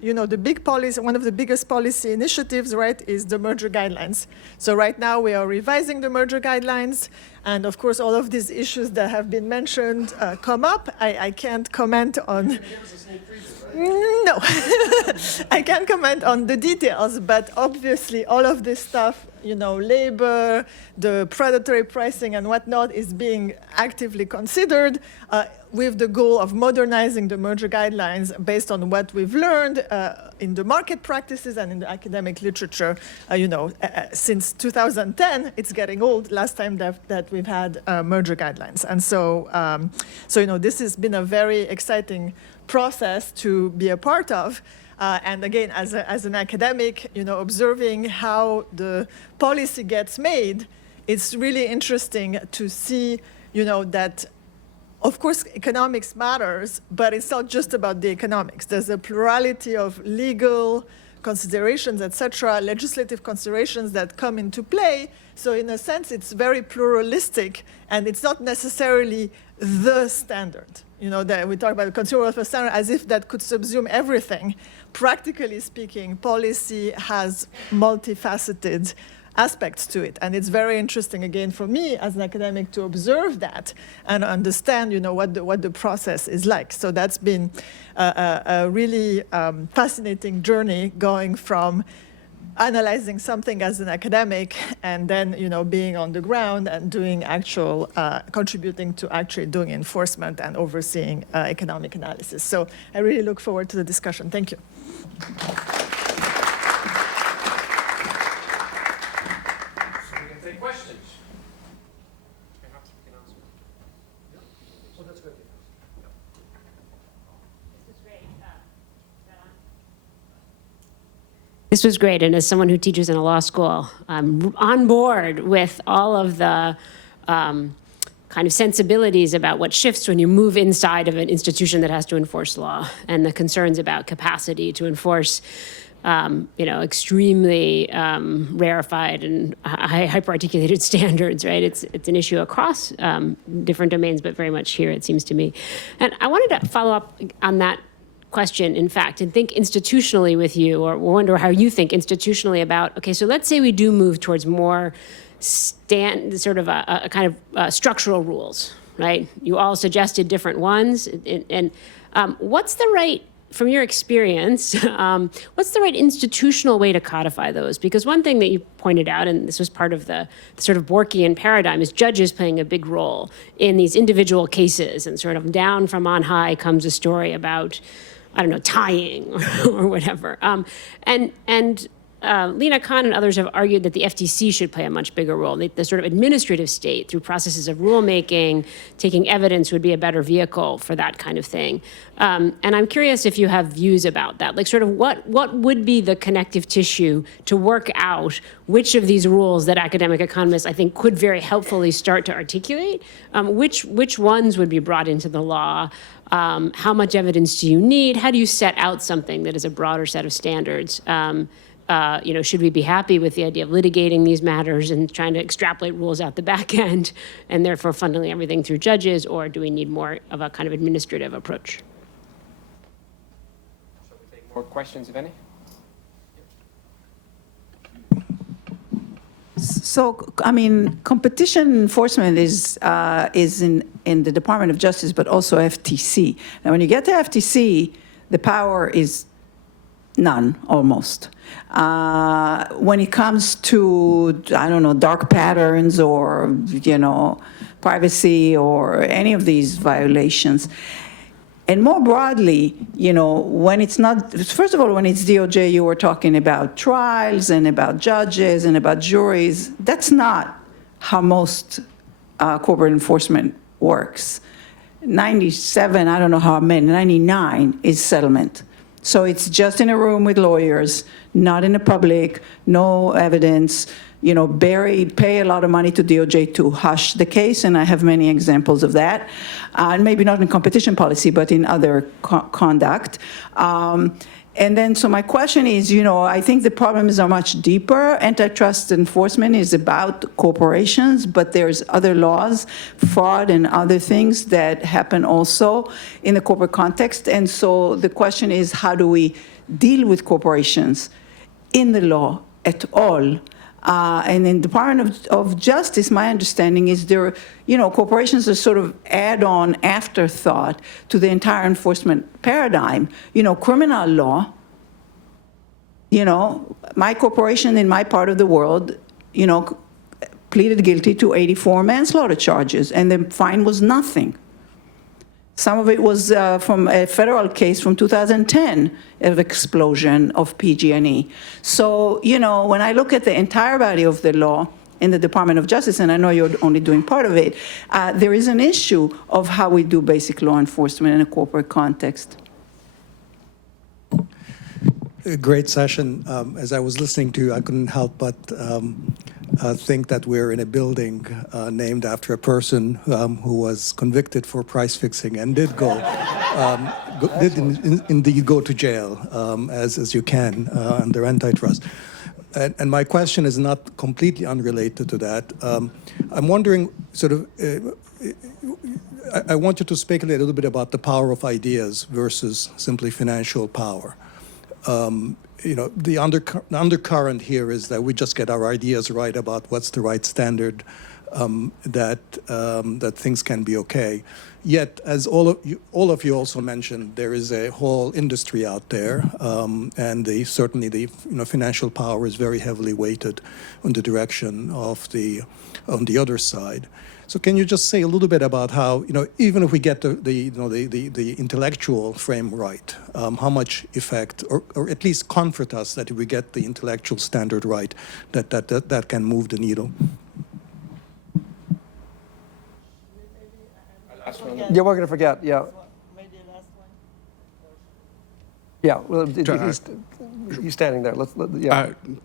the big policy, one of the biggest policy initiatives, right, is the merger guidelines. So right now we are revising the merger guidelines, and of course all of these issues that have been mentioned come up. I can't comment on. No, I can't comment on the details, but obviously all of this stuff, labor, the predatory pricing and whatnot is being actively considered with the goal of modernizing the merger guidelines based on what we've learned in the market practices and in the academic literature. Since 2010, it's getting old, last time that we've had merger guidelines. And so, this has been a very exciting process to be a part of. And again, as an academic, observing how the policy gets made, it's really interesting to see, that, of course, economics matters, but it's not just about the economics. There's a plurality of legal considerations, et cetera, legislative considerations that come into play. So in a sense, it's very pluralistic, and it's not necessarily the standard. That we talk about the consumer welfare standard as if that could subsume everything. Practically speaking, policy has multifaceted aspects to it. And it's very interesting, again, for me as an academic to observe that and understand, what the process is like. So that's been a really fascinating journey, going from analyzing something as an academic and then, being on the ground and doing actual, contributing to actually doing enforcement and overseeing economic analysis. So I really look forward to the discussion. Thank you. So we can take questions. Perhaps we can answer. Well, that's good. This was great, and as someone who teaches in a law school, I'm on board with all of the kind of sensibilities about what shifts when you move inside of an institution that has to enforce law, and the concerns about capacity to enforce, extremely rarefied and hyper-articulated standards, right? It's an issue across different domains, but very much here, it seems to me. And I wanted to follow up on that question, in fact, and think institutionally with you, or wonder how you think institutionally about, okay, so let's say we do move towards more sort of a kind of structural rules, right? You all suggested different ones, and what's the right, from your experience, what's the right institutional way to codify those? Because one thing that you pointed out, and this was part of the sort of Borkian paradigm, is judges playing a big role in these individual cases, and sort of down from on high comes a story about, I don't know, tying or whatever. Lina Khan and others have argued that the FTC should play a much bigger role. The sort of administrative state, through processes of rulemaking, taking evidence, would be a better vehicle for that kind of thing. And I'm curious if you have views about that. Like, sort of what would be the connective tissue to work out which of these rules that academic economists, I think, could very helpfully start to articulate? Which ones would be brought into the law? How much evidence do you need? How do you set out something that is a broader set of standards? Should we be happy with the idea of litigating these matters and trying to extrapolate rules out the back end and therefore funneling everything through judges, or do we need more of a kind of administrative approach? Shall we take more questions, if any? So, I mean, competition enforcement is in the Department of Justice, but also FTC. Now, when you get to FTC, the power is none, almost. When it comes to, I don't know, dark patterns or, privacy or any of these violations. And more broadly, when it's not, first of all, when it's DOJ, you were talking about trials and about judges and about juries. That's not how most corporate enforcement works. 97, I don't know how many, 99 is settlement. So it's just in a room with lawyers, not in the public, no evidence, pay a lot of money to DOJ to hush the case, and I have many examples of that. And maybe not in competition policy, but in other conduct. And then, so my question is, I think the problems are much deeper. Antitrust enforcement is about corporations, but there's other laws, fraud and other things that happen also in the corporate context. And so the question is, how do we deal with corporations in the law at all? And in the Department of Justice, my understanding is corporations are sort of add-on afterthought to the entire enforcement paradigm. Criminal law, my corporation in my part of the world, pleaded guilty to 84 manslaughter charges, and the fine was nothing. Some of it was from a federal case from 2010 of explosion of PG&E. So, when I look at the entire body of the law in the Department of Justice, and I know you're only doing part of it, there is an issue of how we do basic law enforcement in a corporate context. A great session. As I was listening to you, I couldn't help but think that we're in a building named after a person who was convicted for price fixing and did indeed go to jail, as you can under antitrust. And my question is not completely unrelated to that. I'm wondering, I want you to speculate a little bit about the power of ideas versus simply financial power. The undercurrent here is that we just get our ideas right about what's the right standard, that things can be okay. Yet, as all of you also mentioned, there is a whole industry out there, and certainly the financial power is very heavily weighted on the direction of on the other side. So can you just say a little bit about how, even if we get the intellectual frame right, how much effect, or at least comfort us that if we get the intellectual standard right, that can move the needle? Yeah, we're going to forget, yeah. Maybe last one. Yeah, well, he's standing there.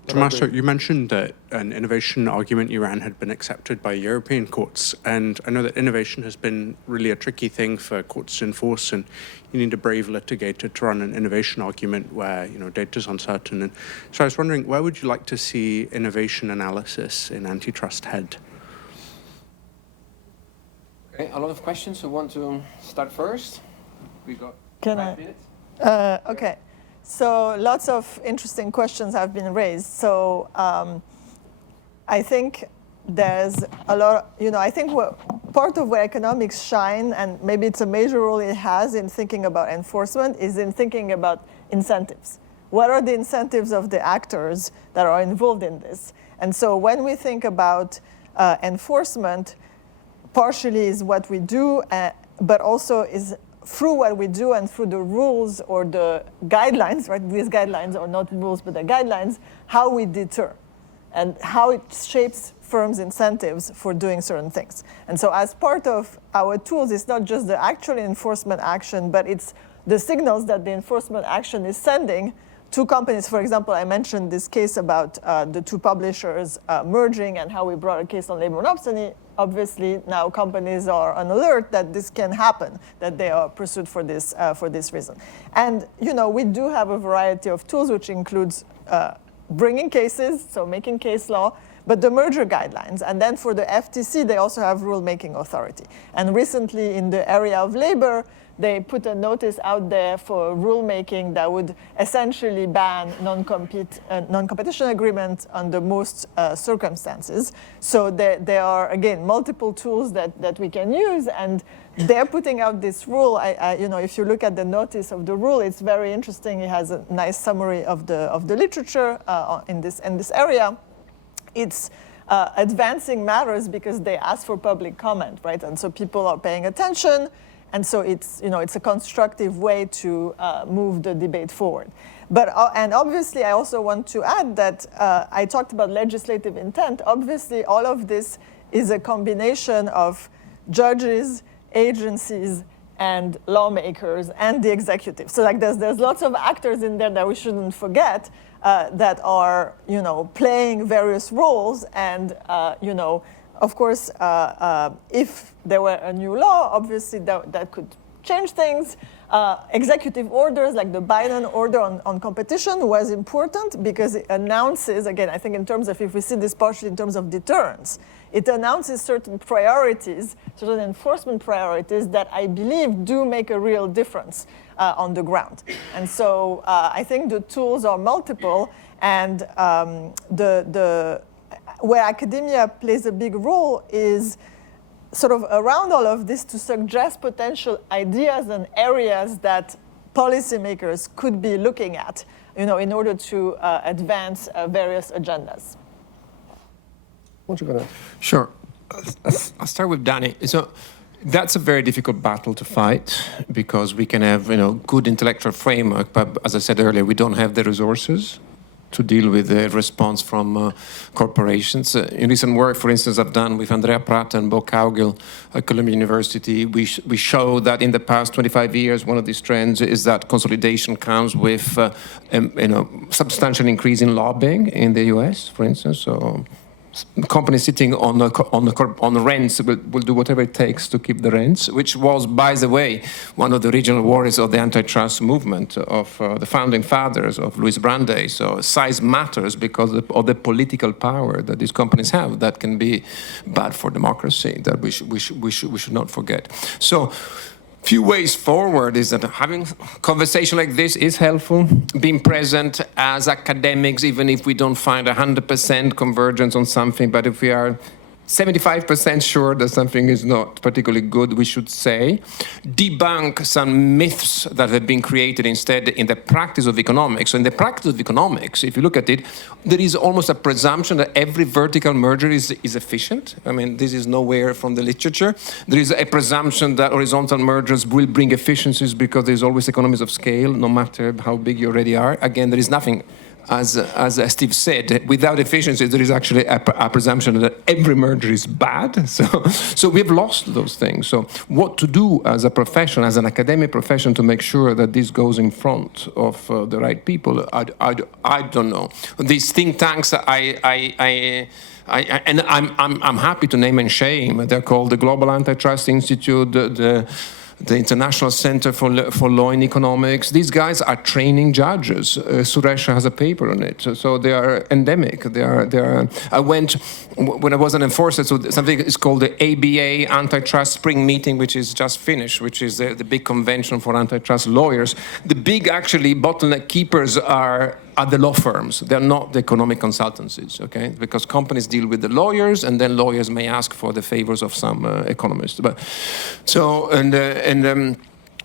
Tommaso, you mentioned that an innovation argument you ran had been accepted by European courts, and I know that innovation has been really a tricky thing for courts to enforce, and you need a brave litigator to run an innovation argument where data is uncertain. And so I was wondering, where would you like to see innovation analysis in antitrust head? Okay, a lot of questions. Who want to start first? We got 5 minutes. Okay, so lots of interesting questions have been raised. So I think there's a lot, I think part of where economics shine, and maybe it's a major role it has in thinking about enforcement, is in thinking about incentives. What are the incentives of the actors that are involved in this? And so when we think about enforcement, partially is what we do, but also is through what we do and through the rules or the guidelines, right? These guidelines are not rules, but they're guidelines, how we deter and how it shapes firms' incentives for doing certain things. And so as part of our tools, it's not just the actual enforcement action, but it's the signals that the enforcement action is sending to companies. For example, I mentioned this case about the two publishers merging and how we brought a case on labor monopsony. Obviously, now companies are on alert that this can happen, that they are pursued for this reason. And we do have a variety of tools, which includes bringing cases, so making case law, but the merger guidelines. And then for the FTC, they also have rulemaking authority. And recently, in the area of labor, they put a notice out there for rulemaking that would essentially ban non-competition agreements under most circumstances. So there are, again, multiple tools that we can use, and they're putting out this rule. If you look at the notice of the rule, it's very interesting. It has a nice summary of the literature in this area. It's advancing matters because they ask for public comment, right? And so people are paying attention, and so it's a constructive way to move the debate forward. But and obviously, I also want to add that I talked about legislative intent. Obviously, all of this is a combination of judges, agencies, and lawmakers, and the executive. So there's lots of actors in there that we shouldn't forget that are playing various roles. And of course, if there were a new law, obviously that could change things. Executive orders like the Biden order on competition was important because it announces, again, I think in terms of, if we see this partially in terms of deterrence, it announces certain priorities, certain enforcement priorities that I believe do make a real difference on the ground. And so I think the tools are multiple, and where academia plays a big role is sort of around all of this to suggest potential ideas and areas that policymakers could be looking at, in order to advance various agendas. Why don't you go now? Sure. I'll start with Danny. So that's a very difficult battle to fight because we can have, good intellectual framework, but as I said earlier, we don't have the resources to deal with the response from corporations. In recent work, for instance, I've done with Andrea Pratt and Bo Cowgill at Columbia University, we show that in the past 25 years, one of these trends is that consolidation comes with substantial increase in lobbying in the US, for instance. So companies sitting on the rents will do whatever it takes to keep the rents, which was, by the way, one of the original worries of the antitrust movement of the founding fathers of Louis Brandeis. So size matters because of the political power that these companies have that can be bad for democracy, that we should not forget. So few ways forward is that having conversation like this is helpful. Being present as academics, even if we don't find 100% convergence on something, but if we are 75% sure that something is not particularly good, we should say. Debunk some myths that have been created instead in the practice of economics. So in the practice of economics, if you look at it, there is almost a presumption that every vertical merger is efficient. I mean, this is nowhere from the literature. There is a presumption that horizontal mergers will bring efficiencies because there's always economies of scale, no matter how big you already are. Again, there is nothing. As Steve said, without efficiency, there is actually a presumption that every merger is bad. So we've lost those things. So what to do as a profession, as an academic profession, to make sure that this goes in front of the right people, I don't know. These think tanks, and I'm happy to name and shame. They're called the Global Antitrust Institute, the International Center for Law in Economics. These guys are training judges. Suresh has a paper on it. So they are endemic. They are. I went when I was an enforcer. So something is called the ABA Antitrust Spring Meeting, which is just finished, which is the big convention for antitrust lawyers. The big actually bottleneck keepers are the law firms. They're not the economic consultancies, okay? Because companies deal with the lawyers, and then lawyers may ask for the favors of some economists. But so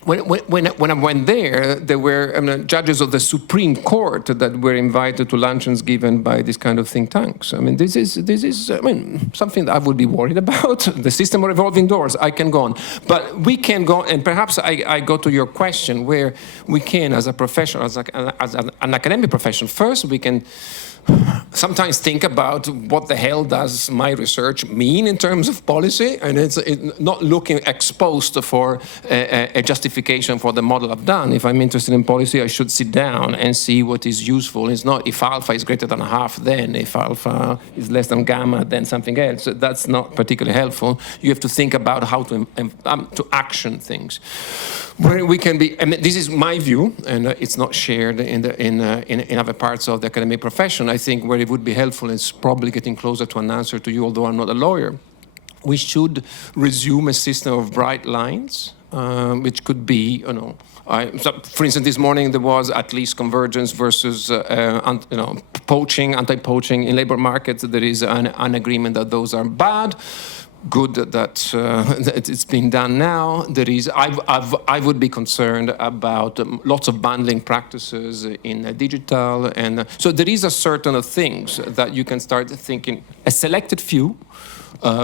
when I went there were judges of the Supreme Court that were invited to luncheons given by this kind of think tanks. I mean, this is something that I would be worried about. The system of revolving doors. I can go on, but we can go. And perhaps I go to your question, where we can, as a professional, as an academic profession. First, we can sometimes think about what the hell does my research mean in terms of policy, and it's not looking exposed for a justification for the model I've done. If I'm interested in policy, I should sit down and see what is useful. It's not if alpha is greater than a half, then if alpha is less than gamma, then something else. That's not particularly helpful. You have to think about how to action things. Where we can be, and this is my view, and it's not shared in other parts of the academic profession. I think where it would be helpful is probably getting closer to an answer to you, although I'm not a lawyer. We should resume a system of bright lines which could be, so for instance, this morning there was at least convergence versus, poaching, anti-poaching in labor markets. There is an agreement that those are bad. Good that it's been done now. There is, I would be concerned about lots of bundling practices in digital, and so there is a certain of things that you can start thinking. A selected few.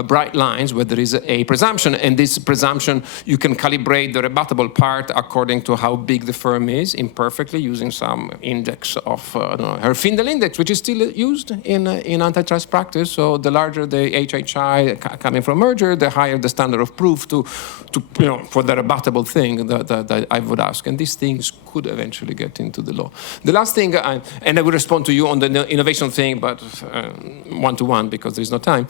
Bright lines where there is a presumption, and this presumption you can calibrate the rebuttable part according to how big the firm is, imperfectly using some index of Herfindahl index, which is still used in antitrust practice. So the larger the HHI coming from merger, the higher the standard of proof to for the rebuttable thing that I would ask. And these things could eventually get into the law. The last thing, and I will respond to you on the innovation thing, but one-to-one because there is no time.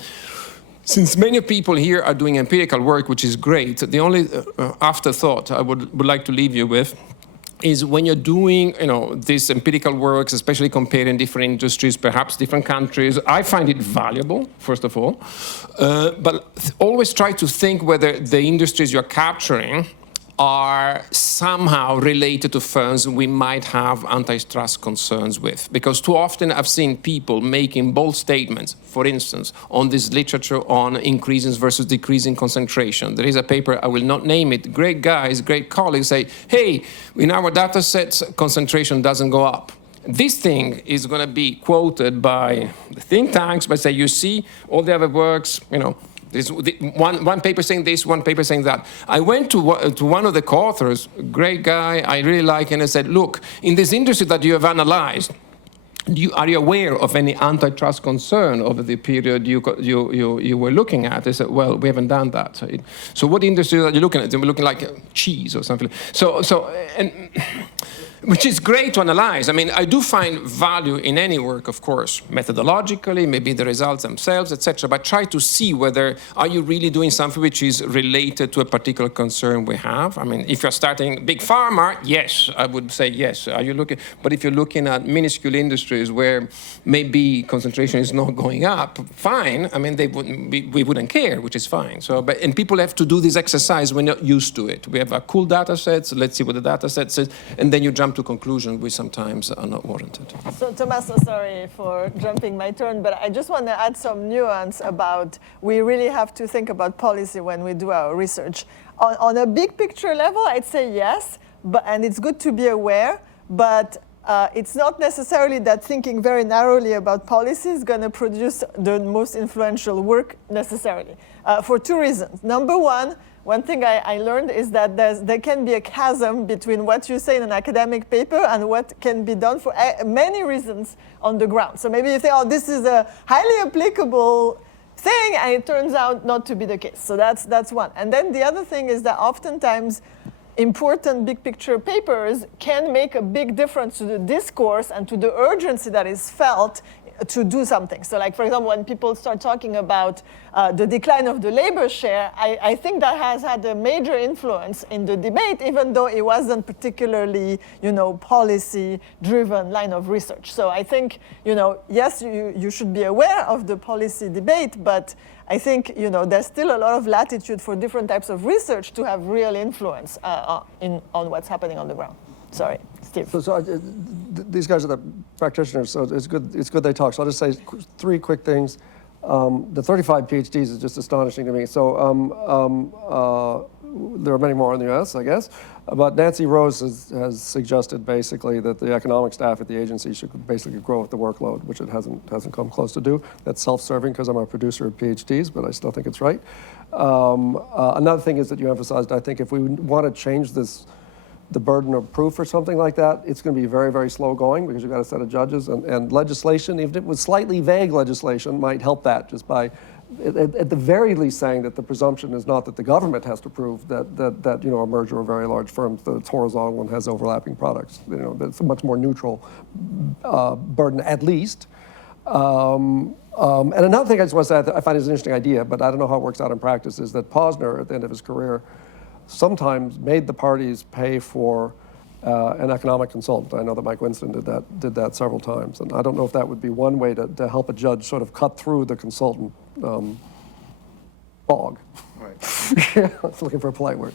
Since many people here are doing empirical work, which is great, the only afterthought I would like to leave you with is when you're doing, these empirical works, especially comparing different industries, perhaps different countries, I find it valuable, first of all, but always try to think whether the industries you're capturing are somehow related to firms we might have antitrust concerns with. Because too often I've seen people making bold statements, for instance, on this literature on increasing versus decreasing concentration. There is a paper, I will not name it, great guys, great colleagues say, hey, in our data sets, concentration doesn't go up. This thing is going to be quoted by the think tanks, but say, you see, all the other works, there's one paper saying this, one paper saying that. I went to one of the co-authors, great guy, I really like, and I said, look, in this industry that you have analyzed, are you aware of any antitrust concern over the period you were looking at? They said, well, we haven't done that. So what industry are you looking at? We're looking like cheese or something. Which is great to analyze. I mean, I do find value in any work, of course, methodologically, maybe the results themselves, etc. But try to see whether are you really doing something which is related to a particular concern we have. I mean, if you're starting big pharma, yes, I would say yes. Are you looking? But if you're looking at minuscule industries where maybe concentration is not going up, fine. I mean, we wouldn't care, which is fine. So, and people have to do this exercise when they're used to it. We have a cool data set. So let's see what the data set says, and then you jump to conclusions which sometimes are not warranted. So Tommaso, sorry for jumping my turn, but I just want to add some nuance about we really have to think about policy when we do our research. On a big picture level, I'd say yes, and it's good to be aware, but it's not necessarily that thinking very narrowly about policy is going to produce the most influential work necessarily, for two reasons. Number one thing I learned is that there can be a chasm between what you say in an academic paper and what can be done for many reasons on the ground. So maybe you think, oh, this is a highly applicable thing, and it turns out not to be the case. So that's one. And then the other thing is that oftentimes important big picture papers can make a big difference to the discourse and to the urgency that is felt to do something. So like, for example, when people start talking about the decline of the labor share, I think that has had a major influence in the debate, even though it wasn't particularly, policy-driven line of research. So I think, yes, you should be aware of the policy debate, but I think, there's still a lot of latitude for different types of research to have real influence on what's happening on the ground. Sorry, Steve. So these guys are the practitioners, so it's good they talk. So I'll just say three quick things. The 35 PhDs is just astonishing to me. So there are many more in the US, I guess. But Nancy Rose has suggested basically that the economic staff at the agency should basically grow with the workload, which it hasn't come close to do. That's self-serving because I'm a producer of PhDs, but I still think it's right. Another thing is that you emphasized, I think if we want to change the burden of proof or something like that, it's going to be very, very slow going because you've got a set of judges and legislation, even if it was slightly vague legislation, might help that just by, at the very least, saying that the presumption is not that the government has to prove that a merger of very large firms, that it's horizontal and has overlapping products. That's a much more neutral burden, at least. And another thing I just want to say, I find is an interesting idea, but I don't know how it works out in practice, is that Posner, at the end of his career, sometimes made the parties pay for an economic consultant. I know that Mike Winston did that several times, and I don't know if that would be one way to help a judge sort of cut through the consultant fog. Right. I was looking for a polite word.